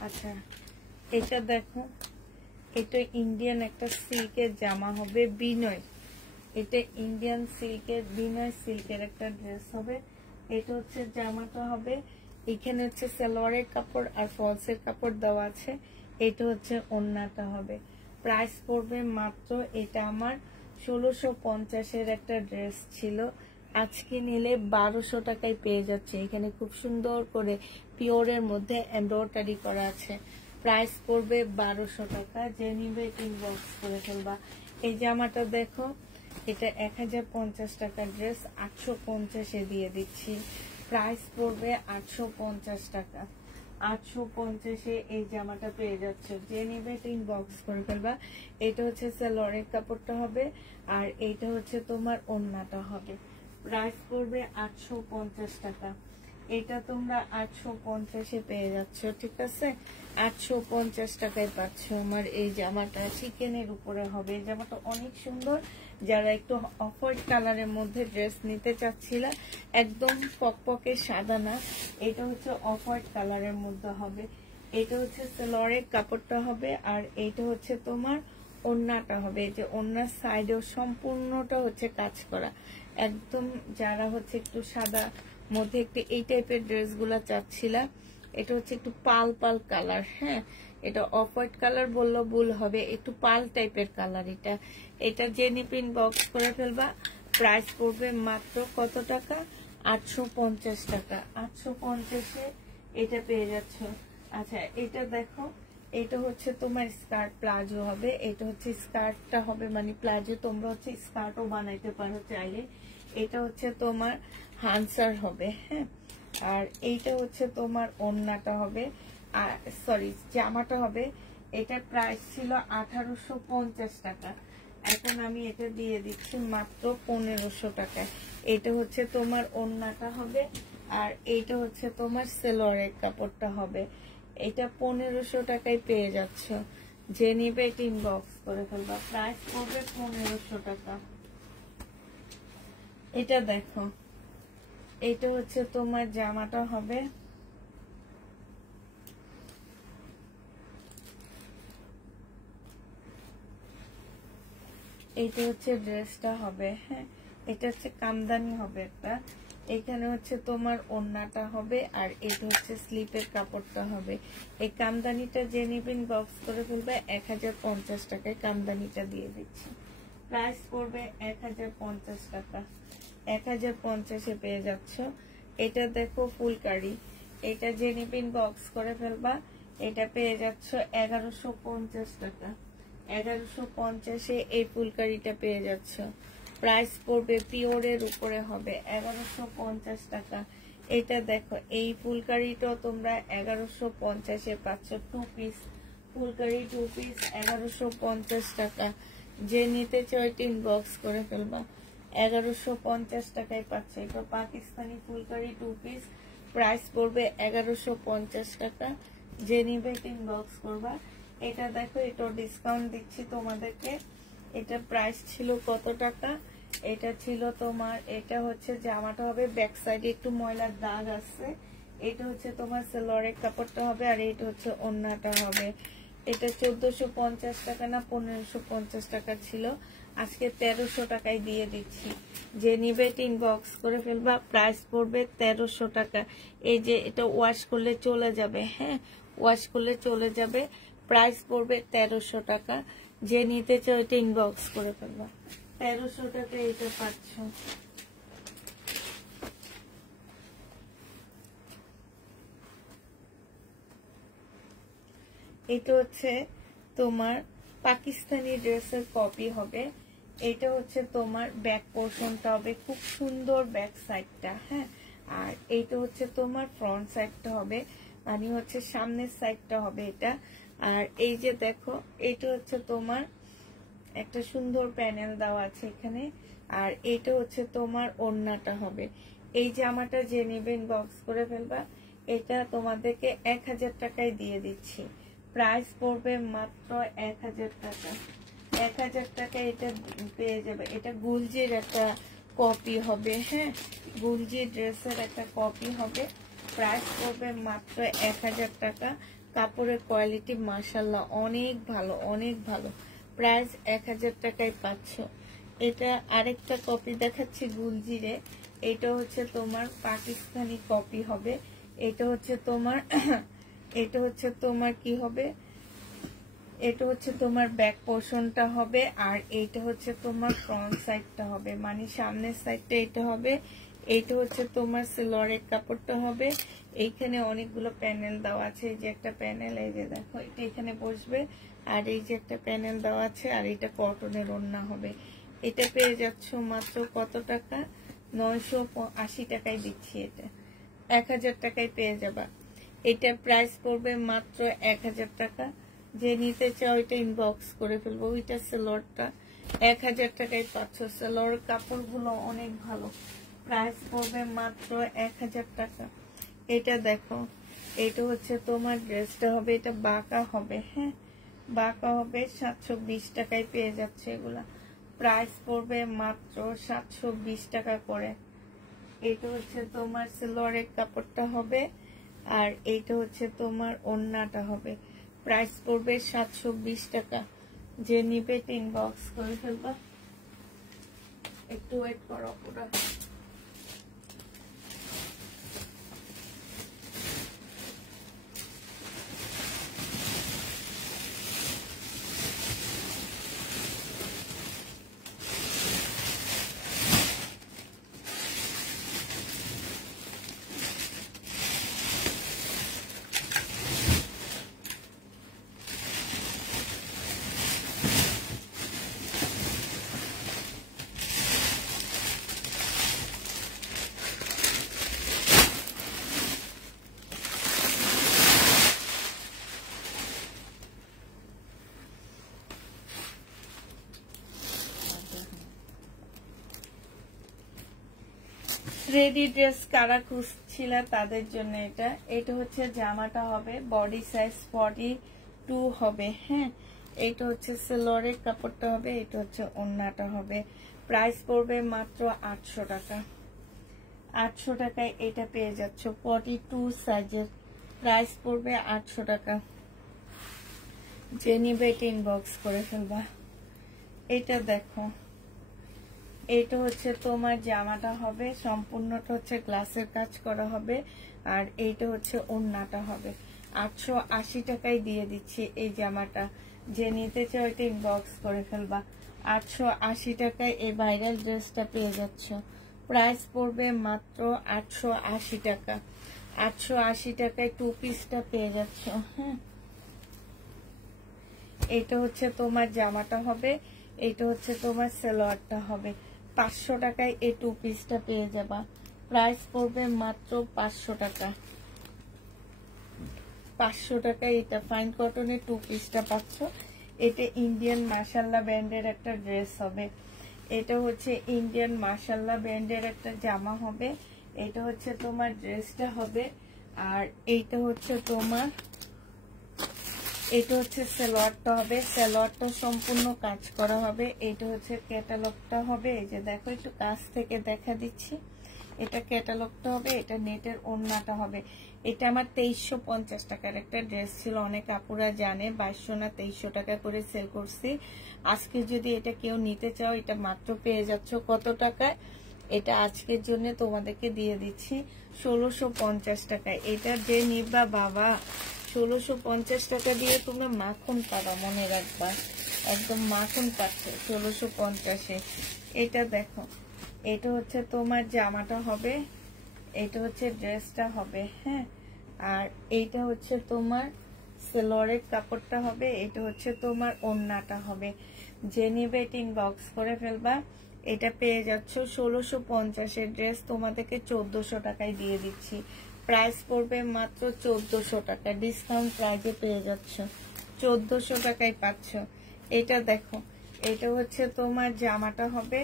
আচ্ছা, এটা দেখো, এটা ইন্ডিয়ান একটা সিল্কের জামা হবে, বিনয়। এটা ইন্ডিয়ান সিল্কের বিনয় সিল্কের একটা ড্রেস হবে। এটা হচ্ছে জামাটা হবে। এখানে হচ্ছে সালোয়ারের কাপড় আর ফলসের কাপড় দেওয়া আছে। এটা হচ্ছে ওড়নাটা হবে। প্রাইস পড়বে মাত্র, এটা আমার 1650-এর একটা ড্রেস ছিল। আজকে নিলে 1200 টাকায় পেয়ে যাচ্ছে। এখানে খুব সুন্দর করে পিওরের মধ্যে এমব্রয়ডারি করা আছে। প্রাইস পড়বে 1200 টাকা। যে নিবে ইনবক্স করে ফেলবা। এই জামাটা দেখো, এটা 1050 টাকার ড্রেস, 850-এ দিয়ে দিচ্ছি। প্রাইস পড়বে 850 টাকা। 850-এ এই জামাটা পেয়ে যাচ্ছে। যে নিবে ইনবক্স করে ফেলবা। এটা হচ্ছে সালোয়ারের কাপড়টা হবে, আর এইটা হচ্ছে তোমার ওড়নাটা হবে। প্রাইস পড়বে 850 টাকা। এটা তোমরা 850-এ পেয়ে যাচ্ছ। ঠিক আছে, 850 টাকায় পাচ্ছ আমার এই জামাটা। চিকেনের উপরে হবে। এই জামাটা অনেক সুন্দর। যারা একটু অফ হোয়াইট কালারের মধ্যে ড্রেস নিতে চাচ্ছিল, একদম পকপকে সাদা না, এটা হচ্ছে অফ হোয়াইট কালারের মধ্যে হবে। এটা হচ্ছে সালোয়ারের কাপড়টা হবে, আর এইটা হচ্ছে তোমার ওড়নাটা হবে। এই যে ওড়নার সাইডেও সম্পূর্ণটা হচ্ছে কাজ করা। একদম যারা হচ্ছে একটু সাদা মধ্যে একটু এই টাইপের ড্রেসগুলো চাচ্ছিলা, এটা হচ্ছে একটু পাল পাল কালার। হ্যাঁ, এটা অফ হোয়াইট কালার বললেও ভুল হবে, একটু পাল টাইপের কালার। এটা যে নিপিন বক্স করে ফেলবা। প্রাইস পড়বে মাত্র কত টাকা? 850 টাকা। 850-এ এটা পেয়ে যাচ্ছ। আচ্ছা, এটা দেখো, এটা হচ্ছে তোমার স্কার্ট প্লাজো হবে। এটা হচ্ছে স্কার্টটা হবে মানে প্লাজো, তোমরা হচ্ছে স্কার্টও বানাইতে পারো চাইলে। এটা হচ্ছে তোমার হানসার হবে। হ্যাঁ, আর এইটা হচ্ছে তোমার ওড়নাটা হবে, আর সরি জামাটা হবে। এটার প্রাইস ছিল 1850 টাকা। এখন আমি এটা দিয়ে দিচ্ছি মাত্র 1500 টাকায়। এটা হচ্ছে তোমার ওড়নাটা হবে, আর এইটা হচ্ছে তোমার সালোয়ারের কাপড়টা হবে। এটা 1500 টাকায় পেয়ে যাচ্ছ। যে নিবে এটা ইনবক্স করে ফেলবা। প্রাইস পড়বে 1500 টাকা। এটা দেখো, এটা হচ্ছে তোমার জামাটা হবে। এইটা হচ্ছে ড্রেসটা হবে। হ্যাঁ, এটা হচ্ছে কামদানি হবে একটা, এখানে হচ্ছে তোমার ওড়নাটা হবে, আর এটা হচ্ছে স্লিপের কাপড়টা হবে। এই কামদানিটা যে নিবেন বক্স করে ফেলবে 1050 টাকায় কামদানিটা দিয়ে দিচ্ছি। প্রাইস পড়বে 1050 টাকা, 1050-এ পেয়ে যাচ্ছ। এটা দেখো ফুলকারি, এটা যে নিবেন বক্স করে ফেলবা, এটা পেয়ে যাচ্ছ 1150 টাকা। 1150-এ এই ফুলকারিটা পেয়ে যাচ্ছ। প্রাইস পড়বে পিওরের উপরে হবে 1150 টাকা। এটা দেখো এই ফুলকারিটাও তোমরা 1150-এ পাচ্ছ। 2 পিস ফুলকারি, 2 পিস 1150 টাকা। যে নিতে চাও টিন বক্স করে ফেলবা, 1150 টাকায় পাচ্ছ। এটা পাকিস্তানি ফুলকারি 2 পিস, প্রাইস পড়বে 1150 টাকা। যে নিবে টিন বক্স করবা। এটা দেখো, এটা ডিসকাউন্ট দিচ্ছি তোমাদেরকে। এটা প্রাইস ছিল কত টাকা? এটা ছিল তোমার, এটা হচ্ছে জামাটা হবে ব্যাক সাইডে একটু ময়লার দাগ আছে, এটা হচ্ছে তোমার সেলরের কাপড়টা হবে, আর এটা হচ্ছে ওড়নাটা হবে। এটা 1450 টাকা না 1550 টাকা ছিল, আজকে 1300 টাকায় দিয়ে দিচ্ছি। যে নিবে টিন বক্স করে ফেলবা, প্রাইস পড়বে 1300 টাকা। এই যে এটা ওয়াশ করলে চলে যাবে, হ্যাঁ ওয়াশ করলে চলে যাবে। প্রাইস পড়বে 1300 টাকা। যে নিতে চাও এটা ইনবক্স করে ফেলবা, 1300 টাকা এটা পাচ্ছ। এটা হচ্ছে তোমার পাকিস্তানি ড্রেসের কপি হবে। এটা হচ্ছে তোমার ব্যাক পোর্শনটা হবে খুব সুন্দর, ব্যাক সাইডটা, হ্যাঁ। আর এইটা হচ্ছে তোমার ফ্রন্ট সাইডটা হবে, মানে হচ্ছে সামনের সাইডটা হবে এটা। আর এই যে দেখো, এইটা হচ্ছে তোমার একটা সুন্দর প্যানেল দেওয়া আছে এখানে, আর এইটা হচ্ছে তোমার ওড়নাটা হবে। এই জামাটা যে নেবেন বক্স করে ফেলবা, এটা তোমাদেরকে 1000 টাকায় দিয়ে দিচ্ছি। প্রাইস পড়বে মাত্র 1000 টাকা। 1000 টাকা এটা পেয়ে যাবে। এটা গুলজির একটা কপি হবে, হ্যাঁ গুলজি ড্রেসের একটা কপি হবে। প্রাইস পড়বে মাত্র 1000 টাকা। কাপড়ের কোয়ালিটি মাশাআল্লাহ অনেক ভালো, অনেক ভালো। প্রাইস 1000 টাকায় পাচ্ছ। এটা আরেকটা কপি দেখাচ্ছি গুলজিরে। এটা হচ্ছে তোমার পাকিস্তানি কপি হবে। এটা হচ্ছে তোমার এটা হচ্ছে তোমার কি হবে, এটা হচ্ছে তোমার ব্যাক পোর্শনটা হবে, আর এইটা হচ্ছে তোমার ফ্রন্ট সাইডটা হবে, মানে সামনের সাইডটা এটা হবে। এইটা হচ্ছে তোমার সিলরের কাপড়টা হবে। এইখানে অনেকগুলো প্যানেল দেওয়া আছে, এই যে একটা প্যানেল, এই যে দেখো এটা এখানে বসবে, আর এই যে একটা প্যানেল দেওয়া আছে, আর এটা কটনের ওড়না হবে। এটা পেয়ে যাচ্ছ মাত্র কত টাকা? 980 টাকায় দিচ্ছি। এটা 1000 টাকায় পেয়ে যাবা। এটা প্রাইস পড়বে মাত্র 1000 টাকা। যে নিতে চাও এটা ইনবক্স করে ফেলবো। ওইটা সেলরটা 1000 টাকায় পাচ্ছ। সেলর কাপড়গুলো অনেক ভালো। প্রাইস পড়বে মাত্র 1000 টাকা। এটা দেখো, এটা হচ্ছে তোমার ড্রেসটা হবে, এটা বাঁকা হবে, হ্যাঁ বাঁকা হবে। 720 টাকায় পেয়ে যাচ্ছে এগুলা। প্রাইস পড়বে মাত্র 720 টাকা করে। এটা হচ্ছে তোমার সিলরের কাপড়টা হবে, আর এইটা হচ্ছে তোমার ওড়নাটা হবে। প্রাইস পড়বে 720 টাকা। যে নিবে ইনবক্স করে ফেলবা। একটু ওয়েট করো পুরো। রেডি ড্রেস কারা খুঁজছিল তাদের জন্য এটা। এটা হচ্ছে জামাটা হবে, বডি সাইজ 42 হবে, হ্যাঁ। এটা হচ্ছে সেলরের কাপড়টা হবে, এটা হচ্ছে ওড়নাটা হবে। প্রাইস পড়বে মাত্র 800 টাকা। 800 টাকায় এটা পেয়ে যাচ্ছ 42 সাইজের। প্রাইস পড়বে 800 টাকা। যে নিবে ইনবক্স করে ফেলবা। এটা দেখো, এটা হচ্ছে তোমার জামাটা হবে, সম্পূর্ণটা হচ্ছে গ্লাসের কাজ করা হবে, আর এইটা হচ্ছে ওড়নাটা হবে। 880 টাকায় দিয়ে দিচ্ছি এই জামাটা। যে নিতে চাও এটা ইনবক্স করে ফেলবা। 880 টাকায় এই ভাইরাল ড্রেসটা পেয়ে যাচ্ছ। প্রাইস পড়বে মাত্র 880 টাকা। 880 টাকায় 2 পিসটা পেয়ে যাচ্ছ। হ্যাঁ, এটা হচ্ছে তোমার জামাটা হবে, এটা হচ্ছে তোমার সালোয়ারটা হবে। 500 টাকায় এই 2 পিসটা পেয়ে যাবা। প্রাইস পড়বে মাত্র 500 টাকা। 500 টাকায় এটা ফাইন কটনের 2 পিসটা পাচ্ছ। এটা ইন্ডিয়ান মাশাআল্লাহ ব্র্যান্ডের একটা ড্রেস হবে। এটা হচ্ছে ইন্ডিয়ান মাশাআল্লাহ ব্র্যান্ডের একটা জামা হবে। এটা হচ্ছে তোমার ড্রেসটা হবে, আর এইটা হচ্ছে তোমার, এটা হচ্ছে সালোয়ারটা হবে। সালোয়ারটা সম্পূর্ণ কাজ করা হবে। এটা হচ্ছে ক্যাটালগটা হবে। এই যে দেখো, একটু কাছ থেকে দেখা দিচ্ছি। এটা ক্যাটালগটা হবে, এটা নেটের ওড়নাটা হবে। এটা আমার 2350 টাকার একটা ড্রেস ছিল। অনেক আপুরা জানে 2200 না 2300 টাকা করে সেল করছি। আজকে যদি এটা কেউ নিতে চাও, এটা মাত্র পেয়ে যাচ্ছ কত টাকায়? এটা আজকের জন্য তোমাদেরকে দিয়ে দিচ্ছি 1650 টাকায়। এটা যে নিবা বাবা, 1650 টাকা দিয়ে তুমি মাখন পাবা, মনে রাখবা, একদম মাখন পাচ্ছ 1650-এ। এটা দেখো, এটা হচ্ছে তোমার জামাটা হবে, এটা হচ্ছে ড্রেসটা হবে। হ্যাঁ, আর এইটা হচ্ছে তোমার সালোয়ারের কাপড়টা হবে, এটা হচ্ছে তোমার ওড়নাটা হবে। যে নিবে এটা ইনবক্স করে ফেলবা। এটা পেয়ে যাচ্ছ 1650-এর ড্রেস তোমাদেরকে 1400 টাকায় দিয়ে দিচ্ছি। প্রাইস পড়বে মাত্র 1400 টাকা। ডিসকাউন্ট প্রাইসে পেয়ে যাচ্ছ, 1400 টাকায় পাচ্ছ। এটা দেখো, এটা হচ্ছে তোমার জামাটা হবে,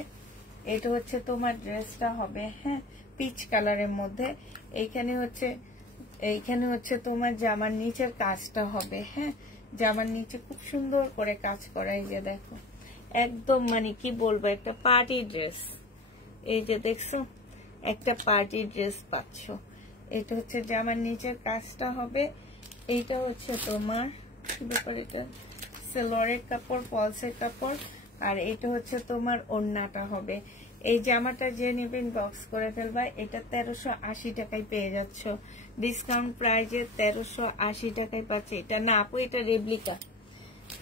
এটা হচ্ছে তোমার ড্রেসটা হবে। হ্যাঁ, পিচ কালারের মধ্যে। এইখানে হচ্ছে তোমার জামার নিচের কাজটা হবে। হ্যাঁ, জামার নিচে খুব সুন্দর করে কাজ করা। এই যে দেখো, একদম মানে কি বলবো, একটা পার্টি ড্রেস। এই যে দেখছো, একটা পার্টি ড্রেস পাচ্ছ। এটা হচ্ছে জামার নিচের কাজটা হবে। এইটা হচ্ছে তোমার কি ব্যাপার, এটা সালোয়ারের কাপড়, ফলসের কাপড়, আর এটা হচ্ছে তোমার ওড়নাটা হবে। এই জামাটা যে নেবে ইনবক্স করে ফেলবা। এটা 1380 টাকায় পেয়ে যাচ্ছ। ডিসকাউন্ট প্রাইজে 1380 টাকায় পাচ্ছে। এটা না আপু, এটা রেপ্লিকা।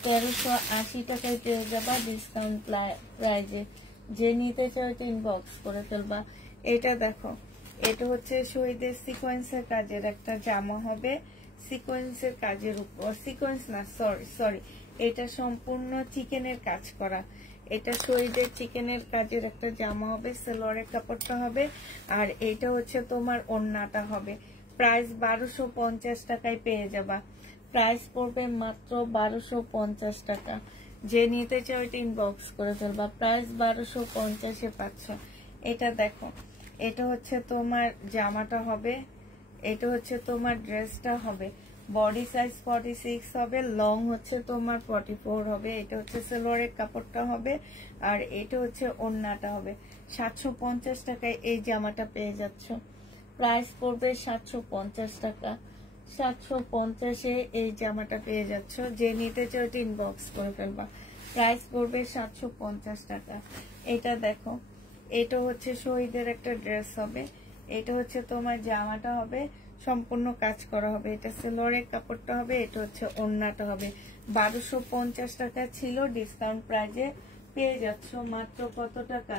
1380 টাকায় পেয়ে যাবা ডিসকাউন্ট প্রাইজে। যে নিতে চাও এটা ইনবক্স করে ফেলবা। এটা দেখো, এটা হচ্ছে শহীদের সিকোয়েন্সের কাজের একটা জামা হবে। সিকোয়েন্সের কাজের উপর, সিকোয়েন্স না, সরি, এটা সম্পূর্ণ চিকেনের কাজ করা। এটা শহীদের চিকেনের কাজের একটা জামা হবে। সালোয়ারের কাপড়টা হবে, আর এটা হচ্ছে তোমার ওড়নাটা হবে। প্রাইস 1250 টাকায় পেয়ে যাবা। প্রাইস পড়বে মাত্র 1250 টাকা। যে নিতে চাও এটা ইনবক্স করে ফেলবা। প্রাইস 1250-এ পাচ্ছ। এটা দেখো, এটা হচ্ছে তোমার জামাটা হবে, এটা হচ্ছে তোমার ড্রেসটা হবে। বডি সাইজ 46 হবে, লং হচ্ছে তোমার 44 হবে। এটা হচ্ছে সালোয়ারের কাপড়টা হবে, আর এটা হচ্ছে ওড়নাটা হবে। 750 টাকায় এই জামাটা পেয়ে যাচ্ছ। প্রাইস পড়বে 750 টাকা। 750-এ এই জামাটা পেয়ে যাচ্ছ। যে নিতে চাও এটা ইনবক্স করে ফেলবা। প্রাইস পড়বে 750 টাকা। এটা দেখো, এটা হচ্ছে শহীদের একটা ড্রেস হবে। এটা হচ্ছে তোমার জামাটা হবে, সম্পূর্ণ কাজ করা হবে। এটা সালোয়ারের কাপড়টা হবে, এটা হচ্ছে ওড়নাটা হবে। 1250 টাকা ছিল, ডিসকাউন্ট প্রাইজে পেয়ে যাচ্ছ মাত্র কত টাকা?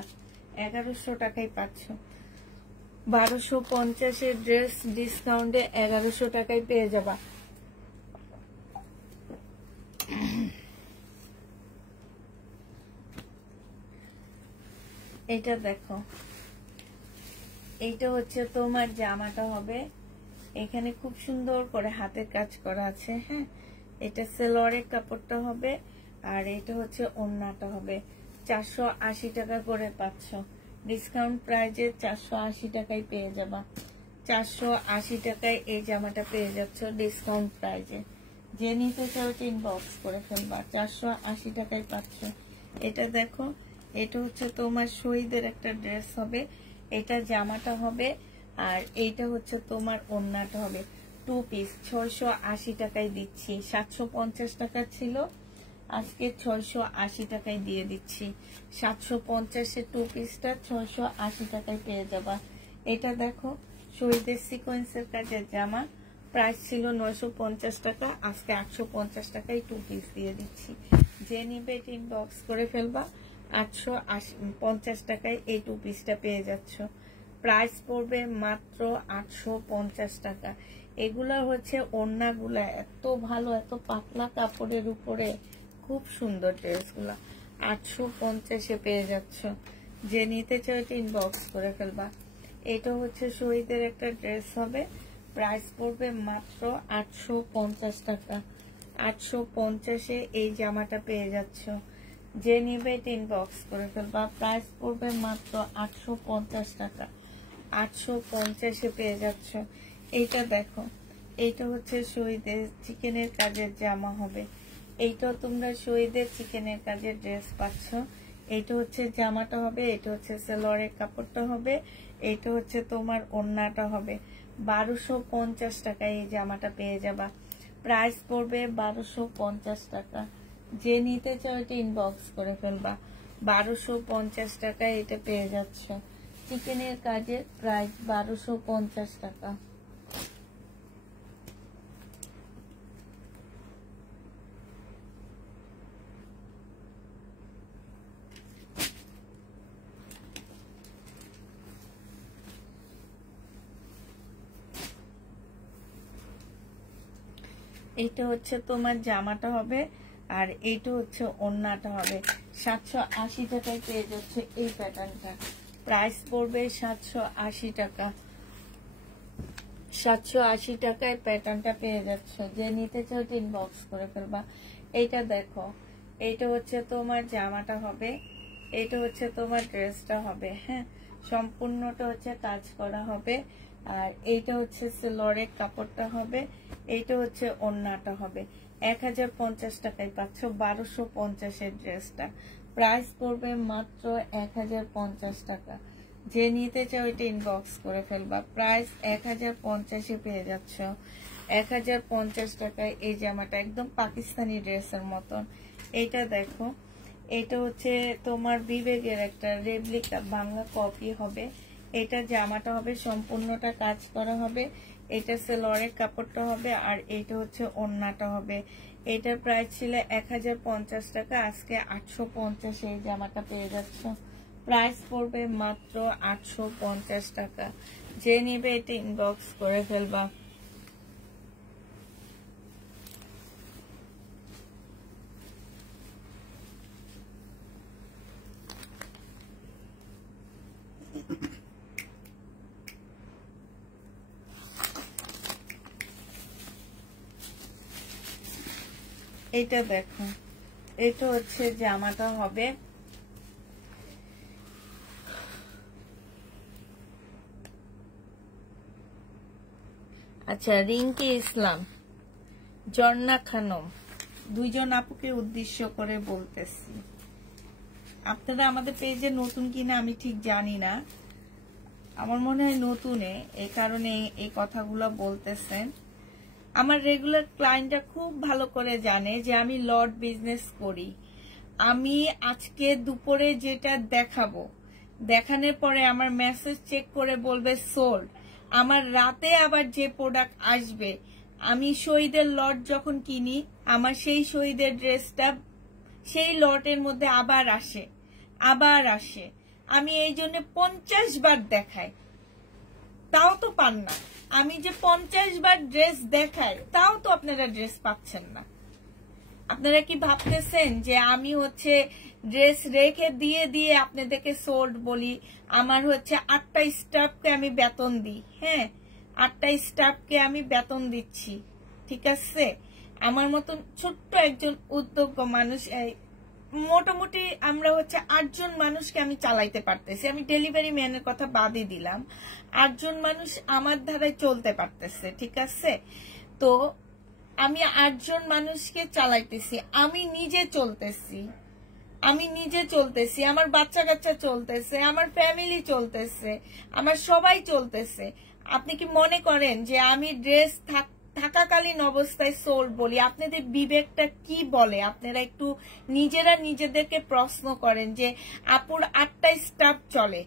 1100 টাকায় পাচ্ছ। 1250-এর ড্রেস ডিসকাউন্টে 1100 টাকায় পেয়ে যাবা। এটা দেখো, এইটা হচ্ছে তোমার জামাটা হবে। এখানে খুব সুন্দর করে হাতের কাজ করা আছে। হ্যাঁ, এটা সালোয়ারের কাপড়টা হবে, আর এটা হচ্ছে ওড়নাটা হবে। 480 টাকা করে পাচ্ছ। ডিসকাউন্ট প্রাইজে 480 টাকায় পেয়ে যাবা। 480 টাকায় এই জামাটা পেয়ে যাচ্ছ ডিসকাউন্ট প্রাইজে। যে নিতে চাও ইনবক্স করে ফেলবা। 480 টাকায় পাচ্ছ। এটা দেখো, এটা হচ্ছে তোমার শহীদের একটা ড্রেস হবে। এটা জামাটা হবে, আর এইটা হচ্ছে তোমার ওড়নাটা হবে। 2 পিস 680 টাকায় দিচ্ছি। 750 টাকা ছিল, আজকে 680 টাকায় দিয়ে দিচ্ছি। 750-এর 2 পিসটা 680 টাকায় পেয়ে যাবা। এটা দেখো শহীদের সিকোয়েন্সের কাজের জামা, প্রাইস ছিল 950 টাকা, আজকে 850 টাকায় 2 পিস দিয়ে দিচ্ছি। যে নিবে ইনবক্স করে ফেলবা, 850 টাকায় এই 2 পিসটা পেয়ে যাচ্ছ। প্রাইস পড়বে মাত্র 850 টাকা। এগুলা হচ্ছে ওড়নাগুলা এত ভালো, এত পাতলা কাপড়ের উপরে খুব সুন্দর ড্রেসগুলা 850-এ পেয়ে যাচ্ছ। যে নিতে চাও এটা ইনবক্স করে ফেলবা। এটা হচ্ছে শহীদের একটা ড্রেস হবে, প্রাইস পড়বে মাত্র 850 টাকা। 850-এ এই জামাটা পেয়ে যাচ্ছ। যে নিবে এটা ইনবক্স করে ফেলবা। প্রাইস পড়বে মাত্র 850 টাকা। 850-এ পেয়ে যাচ্ছ। এইটা দেখো, এইটা হচ্ছে শহীদের চিকেনের কাজের জামা হবে। এইটাও তোমরা শহীদের চিকেনের কাজের ড্রেস পাচ্ছ। এইটা হচ্ছে জামাটা হবে, এটা হচ্ছে সালোয়ারের কাপড়টা হবে, এইটা হচ্ছে তোমার ওড়নাটা হবে। 1250 টাকায় এই জামাটা পেয়ে যাবা। প্রাইস পড়বে 1250 টাকা। যে নিতে চাও এটা ইনবক্স করে ফেলবা। 1250 টাকায় এটা পেয়ে যাচ্ছ। চিকেনের কাজের প্রাইস 1250 টাকা। এইটা হচ্ছে তোমার জামাটা হবে, আর এইটা হচ্ছে ওড়নাটা হবে। 780 টাকায় পেয়ে যাচ্ছে এই প্যাটার্নটা। প্রাইস পড়বে 780 টাকা। 780 টাকায় প্যাটার্নটা পেয়ে যাচ্ছ। যে নিতে চাও ইনবক্স করে ফেলবা। এইটা দেখো, এইটা হচ্ছে তোমার জামাটা হবে, এইটা হচ্ছে তোমার ড্রেসটা হবে। হ্যাঁ, সম্পূর্ণটা হচ্ছে কাজ করা হবে। আর এইটা হচ্ছে সালোয়ারের কাপড়টা হবে, এইটা হচ্ছে ওড়নাটা হবে। 1050 টাকায় পাচ্ছ 1250-এর ড্রেসটা। প্রাইস পড়বে মাত্র 1050 টাকা। যে নিতে চাও এটা ইনবক্স করে ফেলবা। প্রাইস 1050-এ পেয়ে যাচ্ছ। 1050 টাকায় এই জামাটা একদম পাকিস্তানি ড্রেসের মতন। এইটা দেখো, এটা হচ্ছে তোমার বিবেকের একটা রেপ্লিকা বাংলা কপি হবে। এটা জামাটা হবে, সম্পূর্ণটা কাজ করা হবে। এটা সালোয়ারের কাপড়টা হবে, আর এইটা হচ্ছে ওড়নাটা হবে। এটার প্রাইস ছিল 1050 টাকা, আজকে 850-এ এই জামাটা পেয়ে যাচ্ছ। প্রাইস পড়বে মাত্র 850 টাকা। যে নিবে এটা ইনবক্স করে ফেলবা। এটা দেখো, এটা হচ্ছে জামাটা হবে। আচ্ছা, রিঙ্কি ইসলাম, জর্না খানম, দুইজন আপুকে উদ্দেশ্য করে বলতেছি। আপনারা আমাদের পেজে নতুন কিনা আমি ঠিক জানি না, আমার মনে হয় নতুনে, এই কারণে এই কথাগুলো বলতেছেন। আমার রেগুলার ক্লায়েন্টরা খুব ভালো করে জানে যে আমি লট বিজনেস করি। আমি আজকে দুপুরে যেটা দেখাবো, দেখানোর পরে আমার মেসেজ চেক করে বলবে সোল্ড। আমার রাতে আবার যে প্রোডাক্ট আসবে, আমি শহীদের লট যখন কিনি, আমার সেই শহীদের ড্রেসটা সেই লটের মধ্যে আবার আসে। আমি এই জন্য 50 বার দেখাই, তাও তো পান না। আমি যে 50 বার ড্রেস দেখাই, তাও তো আপনারা ড্রেস পাচ্ছেন না। আপনারা কি ভাবতেছেন যে আমি হচ্ছে ড্রেস রেখে দিয়ে আপনাদেরকে সোল্ড বলি? আমার হচ্ছে 8টা স্টাফকে আমি বেতন দিই। হ্যাঁ, 8টা স্টাফকে আমি বেতন দিচ্ছি, ঠিক আছে? আমার মতন ছোট্ট একজন উদ্যোক্তা মানুষ, মোটামুটি আমরা হচ্ছে 8 জন মানুষকে আমি চালাইতে পারতেছি। আমি ডেলিভারি ম্যানের কথা বাদই দিলাম, 8 জন মানুষ আমার ধারায় চলতে পারতেছে, ঠিক আছে? তো আমি 8 জন মানুষকে চালাইতেছি, আমি নিজে চলতেছি, আমার বাচ্চা কাচ্চা চলতেছে, আমার ফ্যামিলি চলতেছে, আমার সবাই চলতেছে। আপনি কি মনে করেন যে আমি ড্রেস থাকাকালীন অবস্থায় সোল বলি, আপনাদের বিবেকটা কি বলে? আপনারা একটু নিজেরা নিজেদেরকে প্রশ্ন করেন যে আপুর 8টা স্টাফ চলে,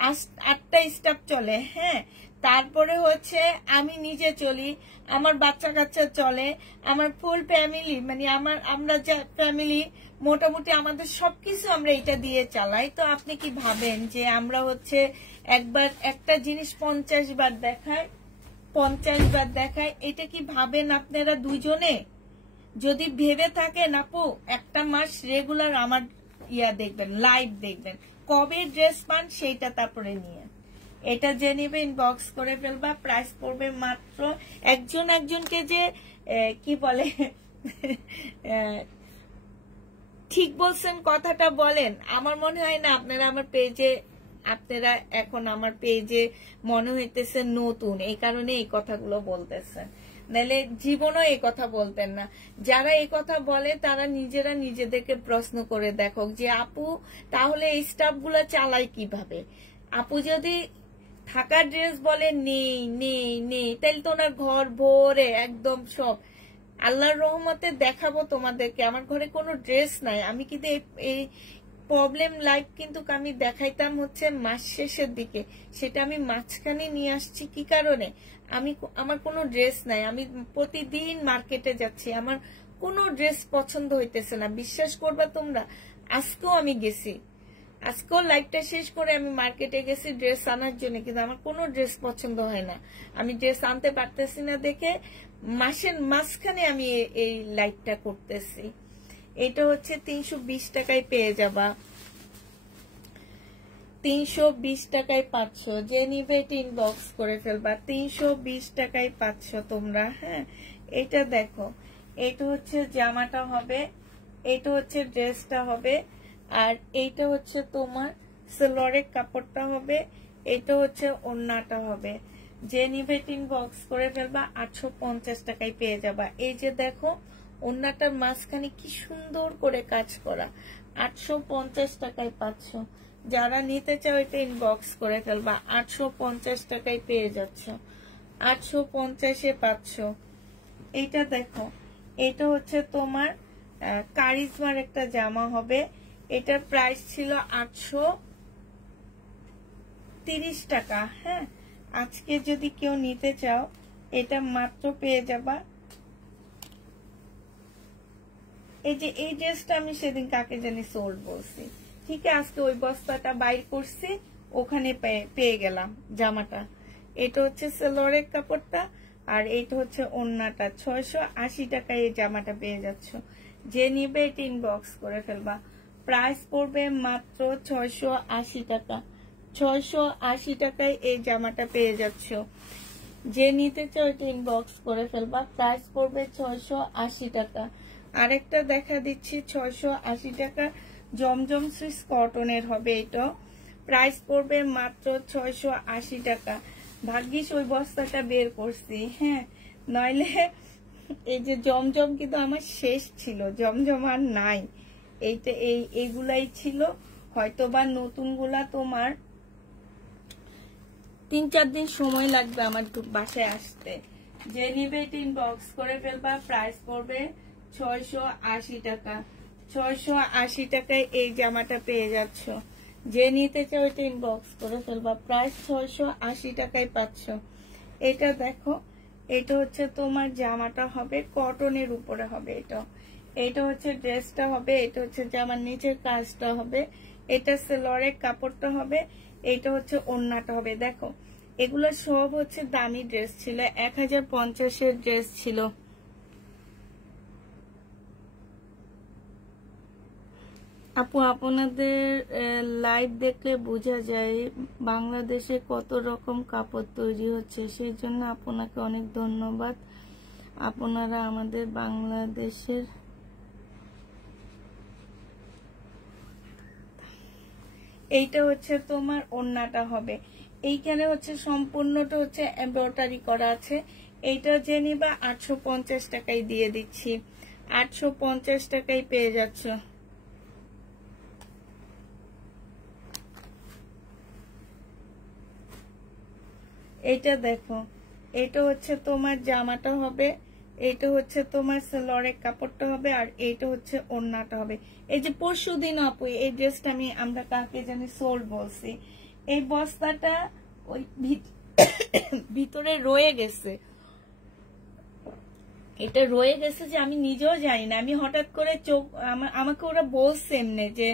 8টা স্টাফ চলে, হ্যাঁ, তারপরে হচ্ছে আমি নিজে চলি, আমার বাচ্চা কাচ্চা চলে, আমার ফুল ফ্যামিলি, মানে আমরা যে ফ্যামিলি মোটামুটি আমাদের সবকিছু আমরা এটা দিয়ে চালাই। তো আপনি কি ভাবেন যে আমরা হচ্ছে একবার একটা জিনিস 50 বার দেখায়, 50 বার দেখায়, এটা কি ভাবেন আপনারা দুজনে? যদি ভেবে থাকেন আপু একটা মাস রেগুলার আমার দেখবেন, লাইভ দেখবেন, কবে ড্রেস পান সেইটা তারপরে নিয়ে এটা যে নিবে ইনবক্স করে ফেলবা। প্রাইস পড়বে মাত্র, একজনকে যে কি বলে ঠিক বলছেন কথাটা বলেন, আমার মনে হয় না আপনারা আমার পেজে, আপনারা এখন আমার পেজে মনে হইতেছে নতুন, এই কারণে এই কথাগুলো বলতেছেন, নাহলে জীবনও এই কথা বলতেন না। যারা এই কথা বলে তারা নিজেরা নিজেদেরকে প্রশ্ন করে দেখো যে আপু তাহলে এই স্টাফ গুলা চালায় কিভাবে? আপু যদি থাকার ড্রেস বলে নেই নেই নেই, তাহলে তো ওনার ঘর ভরে একদম সব। আল্লাহর রহমতে দেখাবো তোমাদেরকে, আমার ঘরে কোনো ড্রেস নাই। আমি কিন্তু এই প্রবলেম লাইফ কিন্তু আমি দেখাইতাম হচ্ছে মাস শেষের দিকে, সেটা আমি মাঝখানে নিয়ে আসছি কি কারণে? আমার কোনো ড্রেস নাই, আমি প্রতিদিন মার্কেটে যাচ্ছি, আমার কোনো ড্রেস পছন্দ হইতেছে না। বিশ্বাস করবা তোমরা, আজকেও আমি গেছি, আজকেও লাইভটা শেষ করে আমি মার্কেটে গেছি ড্রেস আনার জন্য, কিন্তু আমার কোনো ড্রেস পছন্দ হয় না। আমি ড্রেস আনতে পারতেছি না দেখে মাসের মাঝখানে আমি এই লাইভটা করতেছি। এটা হচ্ছে 320 টাকায় পেয়ে যাবা, 320 টাকায় 500, যে নিবে এটা ইনবক্স করে ফেলবা। 320 টাকায় 500 তোমরা, হ্যাঁ। এটা দেখো, এটা হচ্ছে জামাটা হবে, এটা হচ্ছে ড্রেসটা হবে, আর এইটা হচ্ছে তোমার সেলরের কাপড়টা হবে, এটা হচ্ছে ওড়নাটা হবে। যে নিবে ইনবক্স করে ফেলবা, 850 টাকায় পেয়ে যাবা। এই যে দেখো ওড়নাটার মাঝখানে কি সুন্দর করে কাজ করা, 850 টাকায় 500। যারা নিতে চাও এটা ইনবক্স করে ফেলবা, 850 টাকায় পেয়ে যাচ্ছ, 850-এ 500। এইটা দেখো, এটা হচ্ছে তোমার কারিজমার একটা জামা হবে, এটার প্রাইস ছিল 830 টাকা, হ্যাঁ। আজকে যদি কেউ নিতে চাও এটা মাত্র পেয়ে যাবা। এই যে এই ড্রেসটা আমি সেদিন কাকে জানি সোল্ড বলছি, ঠিক আছে, আজকে ওই বস্তাটা বাইর করছি, ওখানে পেয়ে গেলাম জামাটা। এটা হচ্ছে সেলরের কাপড়টা, আর এইটা হচ্ছে ওড়নাটা। 680 টাকায় এই জামাটা পেয়ে যাচ্ছ। যে নিবে এটা ইনবক্স করে ফেলবা। প্রাইস পড়বে মাত্র 680 টাকা, 680 টাকায় এই জামাটা পেয়ে যাচ্ছ। যে নিতে চাও এটা ইনবক্স করে ফেলবা। প্রাইস পড়বে 680 টাকা। আরেকটা দেখা দিচ্ছি 680 টাকা, জমজম সুইস কটনের হবে, এটা প্রাইস পড়বে মাত্র 680 টাকা। ভাগ্যিস ওই বস্তাটা বের করছি, হ্যাঁ, নইলে এই যে জমজম কিন্তু আমার শেষ ছিল, জমজম আর নাই। এইটা এইগুলাই ছিল, হয়তোবা নতুনগুলা তোমার 3-4 দিন সময় লাগবে আমার বাসায় আসতে। যে নিবে এটা ইনবক্স করে ফেলবা। প্রাইস পড়বে 680 টাকা, 680 টাকায় এই জামাটা পেয়ে যাচ্ছ। যে নিতে চাও এটা ইনবক্স করে ফেলবা। প্রাইস 680 টাকায় 500। এটা দেখো, এটা হচ্ছে তোমার জামাটা হবে কটনের উপরে হবে, এটা হচ্ছে ড্রেসটা হবে, এটা হচ্ছে জামার নিচের কাজটা হবে, এটা সেলরের কাপড়টা হবে, এটা হচ্ছে ওড়নাটা হবে। দেখো এগুলো সব হচ্ছে দামি ড্রেস ছিল, 1050-এর ড্রেস ছিল। আপু আপনাদের লাইভ দেখলে বোঝা যায় বাংলাদেশে কত রকম কাপড় তৈরি হচ্ছে, সেই জন্য আপনাকে অনেক ধন্যবাদ। আপনারা আমাদের বাংলাদেশের এইটা হচ্ছে তোমার ওড়নাটা হবে, এইখানে হচ্ছে সম্পূর্ণটা হচ্ছে এমব্রয়ডারি করা আছে। এইটা যে নিবা 850 টাকায় দিয়ে দিচ্ছি, 850 টাকায় পেয়ে যাচ্ছ। এইটা দেখো, এটা হচ্ছে তোমার জামাটা হবে, এইটা হচ্ছে তোমার সালোয়ারের কাপড়টা হবে, আর এইটা হচ্ছে ওড়নাটা হবে। এই যে পরশুদিন আপু এই ড্রেসটা আমরা কাকে জানি সোল্ড বলছি, এই বস্তাটা ওই ভিতরে রয়ে গেছে, এটা রয়ে গেছে যে আমি নিজেও জানি না। আমি হঠাৎ করে চোখ, আমাকে ওরা বলছে এমনি যে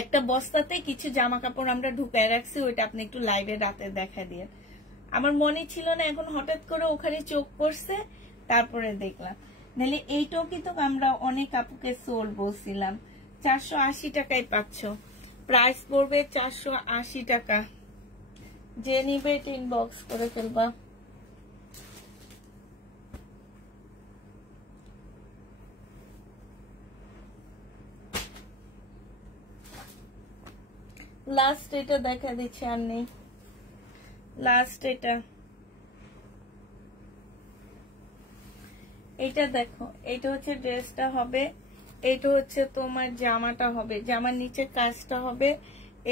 একটা বস্তাতে কিছু জামা কাপড় আমরা ঢুকায় রাখছি, ওইটা আপনি একটু লাইভে রাতে দেখা দিয়ে। আমার মনে ছিল না, এখন হঠাৎ করে ওখানে চোখ পড়ছে, তারপরে দেখলাম। নাহলে এইটাও কিন্তু আমরা অনেক আপুকে সোল বলছিলাম। 480 টাকায় পাচ্ছ, প্রাইস পড়বে 480 টাকা। যে নিবে এটা ইনবক্স করে ফেলবা। লাস্ট এটা দেখা দিচ্ছে, আর নেই। লাস্ট এটা দেখো, এটা হচ্ছে ড্রেসটা হবে, এটা হচ্ছে তোমার জামাটা হবে, জামার নিচে কাজটা হবে,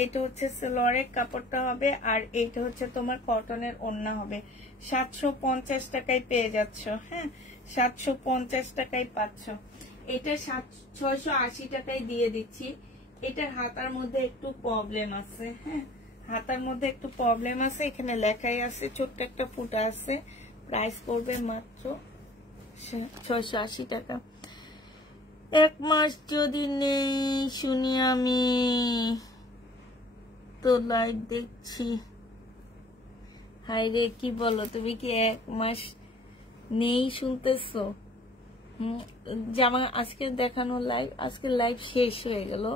এটা হচ্ছে সালোয়ারের কাপড়টা হবে, আর এইটা হচ্ছে তোমার কটনের ওড়না হবে। 750 টাকায় পেয়ে যাচ্ছ। হ্যাঁ, 750 টাকায় পাচ্ছ। এটা 680 টাকায় দিয়ে দিচ্ছি। এটার হাতার মধ্যে একটু প্রবলেম আছে। হ্যাঁ, হাতার মধ্যে একটু প্রবলেম আছে, এখানে লেখাই আছে, ছোট্ট একটা ফুটা আছে। প্রাইস পড়বে মাত্র 680 টাকা। এক মাস যদি নেই শুনি আমি তো লাইভ দেখছি। হাই রে, কি বলো তুমি, কি এক মাস নেই শুনতেছো? জামা আজকে দেখানো লাইভ, আজকে লাইভ শেষ হয়ে গেল।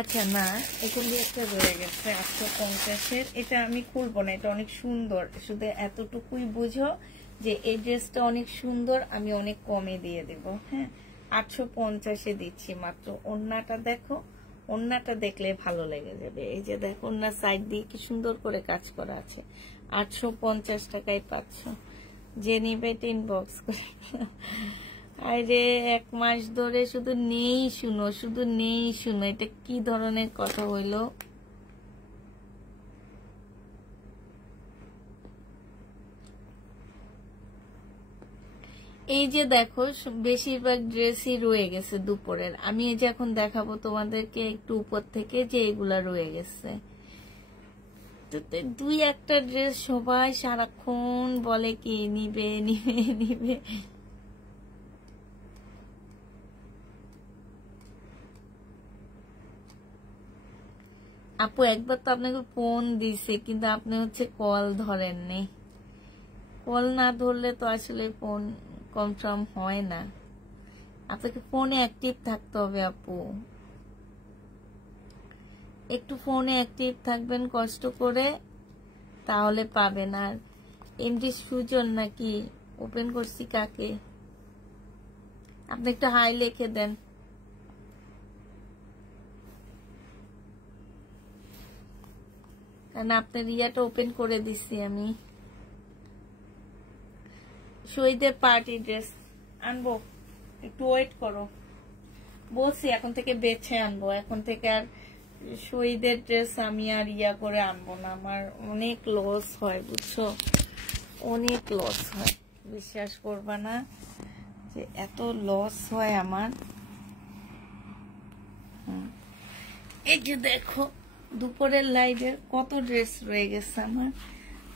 আচ্ছা না, এখান দিয়ে একটা রয়ে গেছে 850-এর, এটা আমি খুলবো না, এটা অনেক সুন্দর। শুধু এতটুকুই বুঝো যে এই ড্রেসটা অনেক সুন্দর, আমি অনেক কমে দিয়ে দেব। হ্যাঁ, 850-এ দিচ্ছি মাত্র। ওড়নাটা দেখো, ওড়নাটা দেখলে ভালো লেগে যাবে। এই যে দেখো, ওড়নার সাইড দিয়ে কি সুন্দর করে কাজ করা আছে। 850 টাকায় পাচ্ছ। যে নিবে ইনবক্স করে। আরে এক মাস ধরে শুধু নেই শুনো, শুধু নেই শুনো, এটা কি ধরনের কথা হইলো? এই যে দেখো, বেশিরভাগ ড্রেসই রয়ে গেছে দুপুরের। আমি এই যে এখন দেখাবো তোমাদেরকে একটু উপর থেকে যে এগুলা রয়ে গেছে। দুই একটা ড্রেস সবাই সারাক্ষণ বলে কি নিবে নিবে নিবে। আপু একবার তো আপনাকে ফোন দিছে, কিন্তু আপনি হচ্ছে কল ধরেননি। কল না ধরলে তো আসলে ফোন কনফার্ম হয় না। আপনাকে ফোনে অ্যাক্টিভ থাকতে হবে আপু, একটু ফোনে অ্যাক্টিভ থাকবেন কষ্ট করে, তাহলে পাবেন। আর এমডি সুজন নাকি ওপেন করছি কাকে? আপনি একটু হাই লিখে দেন। কারণ আপনার ইয়াটা ওপেন করে দিচ্ছি আমি। শহীদের পার্টি ড্রেস আনবো, একটু ওয়েট করো। বলছি এখন থেকে বেছে আনবো, এখন থেকে আর শহীদের ড্রেস আমি আর ইয়া করে আনবো না। আমার অনেক লস হয় বুঝছো, অনেক লস হয়, বিশ্বাস করবা না যে এত লস হয় আমার। এই যে দেখো, দুপুরের লাইভে কত ড্রেস রয়ে গেছে আমার।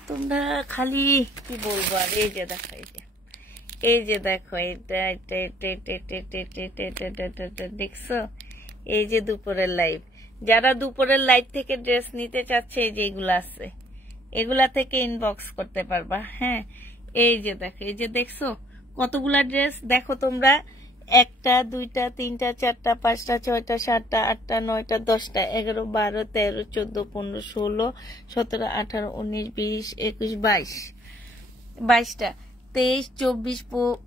তোমরা খালি কি বলবো আর। এই যে দেখো, এই যে দেখো, এটা দেখছো? এই যে দুপুরের লাইভ, যারা দুপুরের লাইভ থেকে ড্রেস নিতে চাচ্ছে, এই যে এগুলা আছে, এগুলা থেকে ইনবক্স করতে পারবা। হ্যাঁ, এই যে দেখো, এই যে দেখছো কতগুলা ড্রেস। দেখো তোমরা, 1টা 2টা 3টা 4টা 5টা 6টা 7টা 8টা 9টা 10টা 11 12 13 14 15 16 17 18 19 20 21 22, 22টা 23 24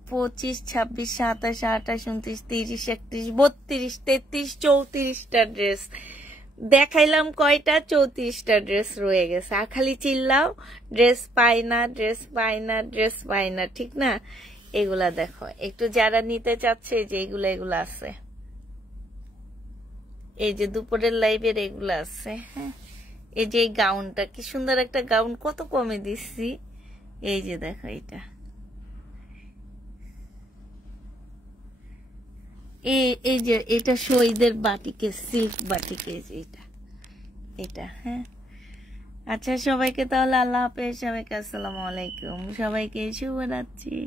25 26 27 28 29 30 31 32 33 34টা ড্রেস দেখাইলাম। কয়টা? 34টা ড্রেস রয়ে গেছে। আর খালি চিল্লাও ড্রেস পাই না, ড্রেস পাই না, ড্রেস পাই না, ঠিক না? এগুলা দেখো একটু, যারা নিতে চাচ্ছে যে এগুলা আছে। এই যে দুপুরের লাইভের এগুলো আছে। হ্যাঁ, এই যে এই গাউনটা কি সুন্দর একটা গাউন, কত কমে দিচ্ছি। এই যে দেখো এটা, এই যে এটা শহীদের বাটিকে, সিল্ক বাটিকে, এটা এটা। হ্যাঁ, আচ্ছা সবাইকে তাহলে আল্লাহ হাফেজ, সবাইকে আসসালামু আলাইকুম, সবাইকে শুভরাত্রি।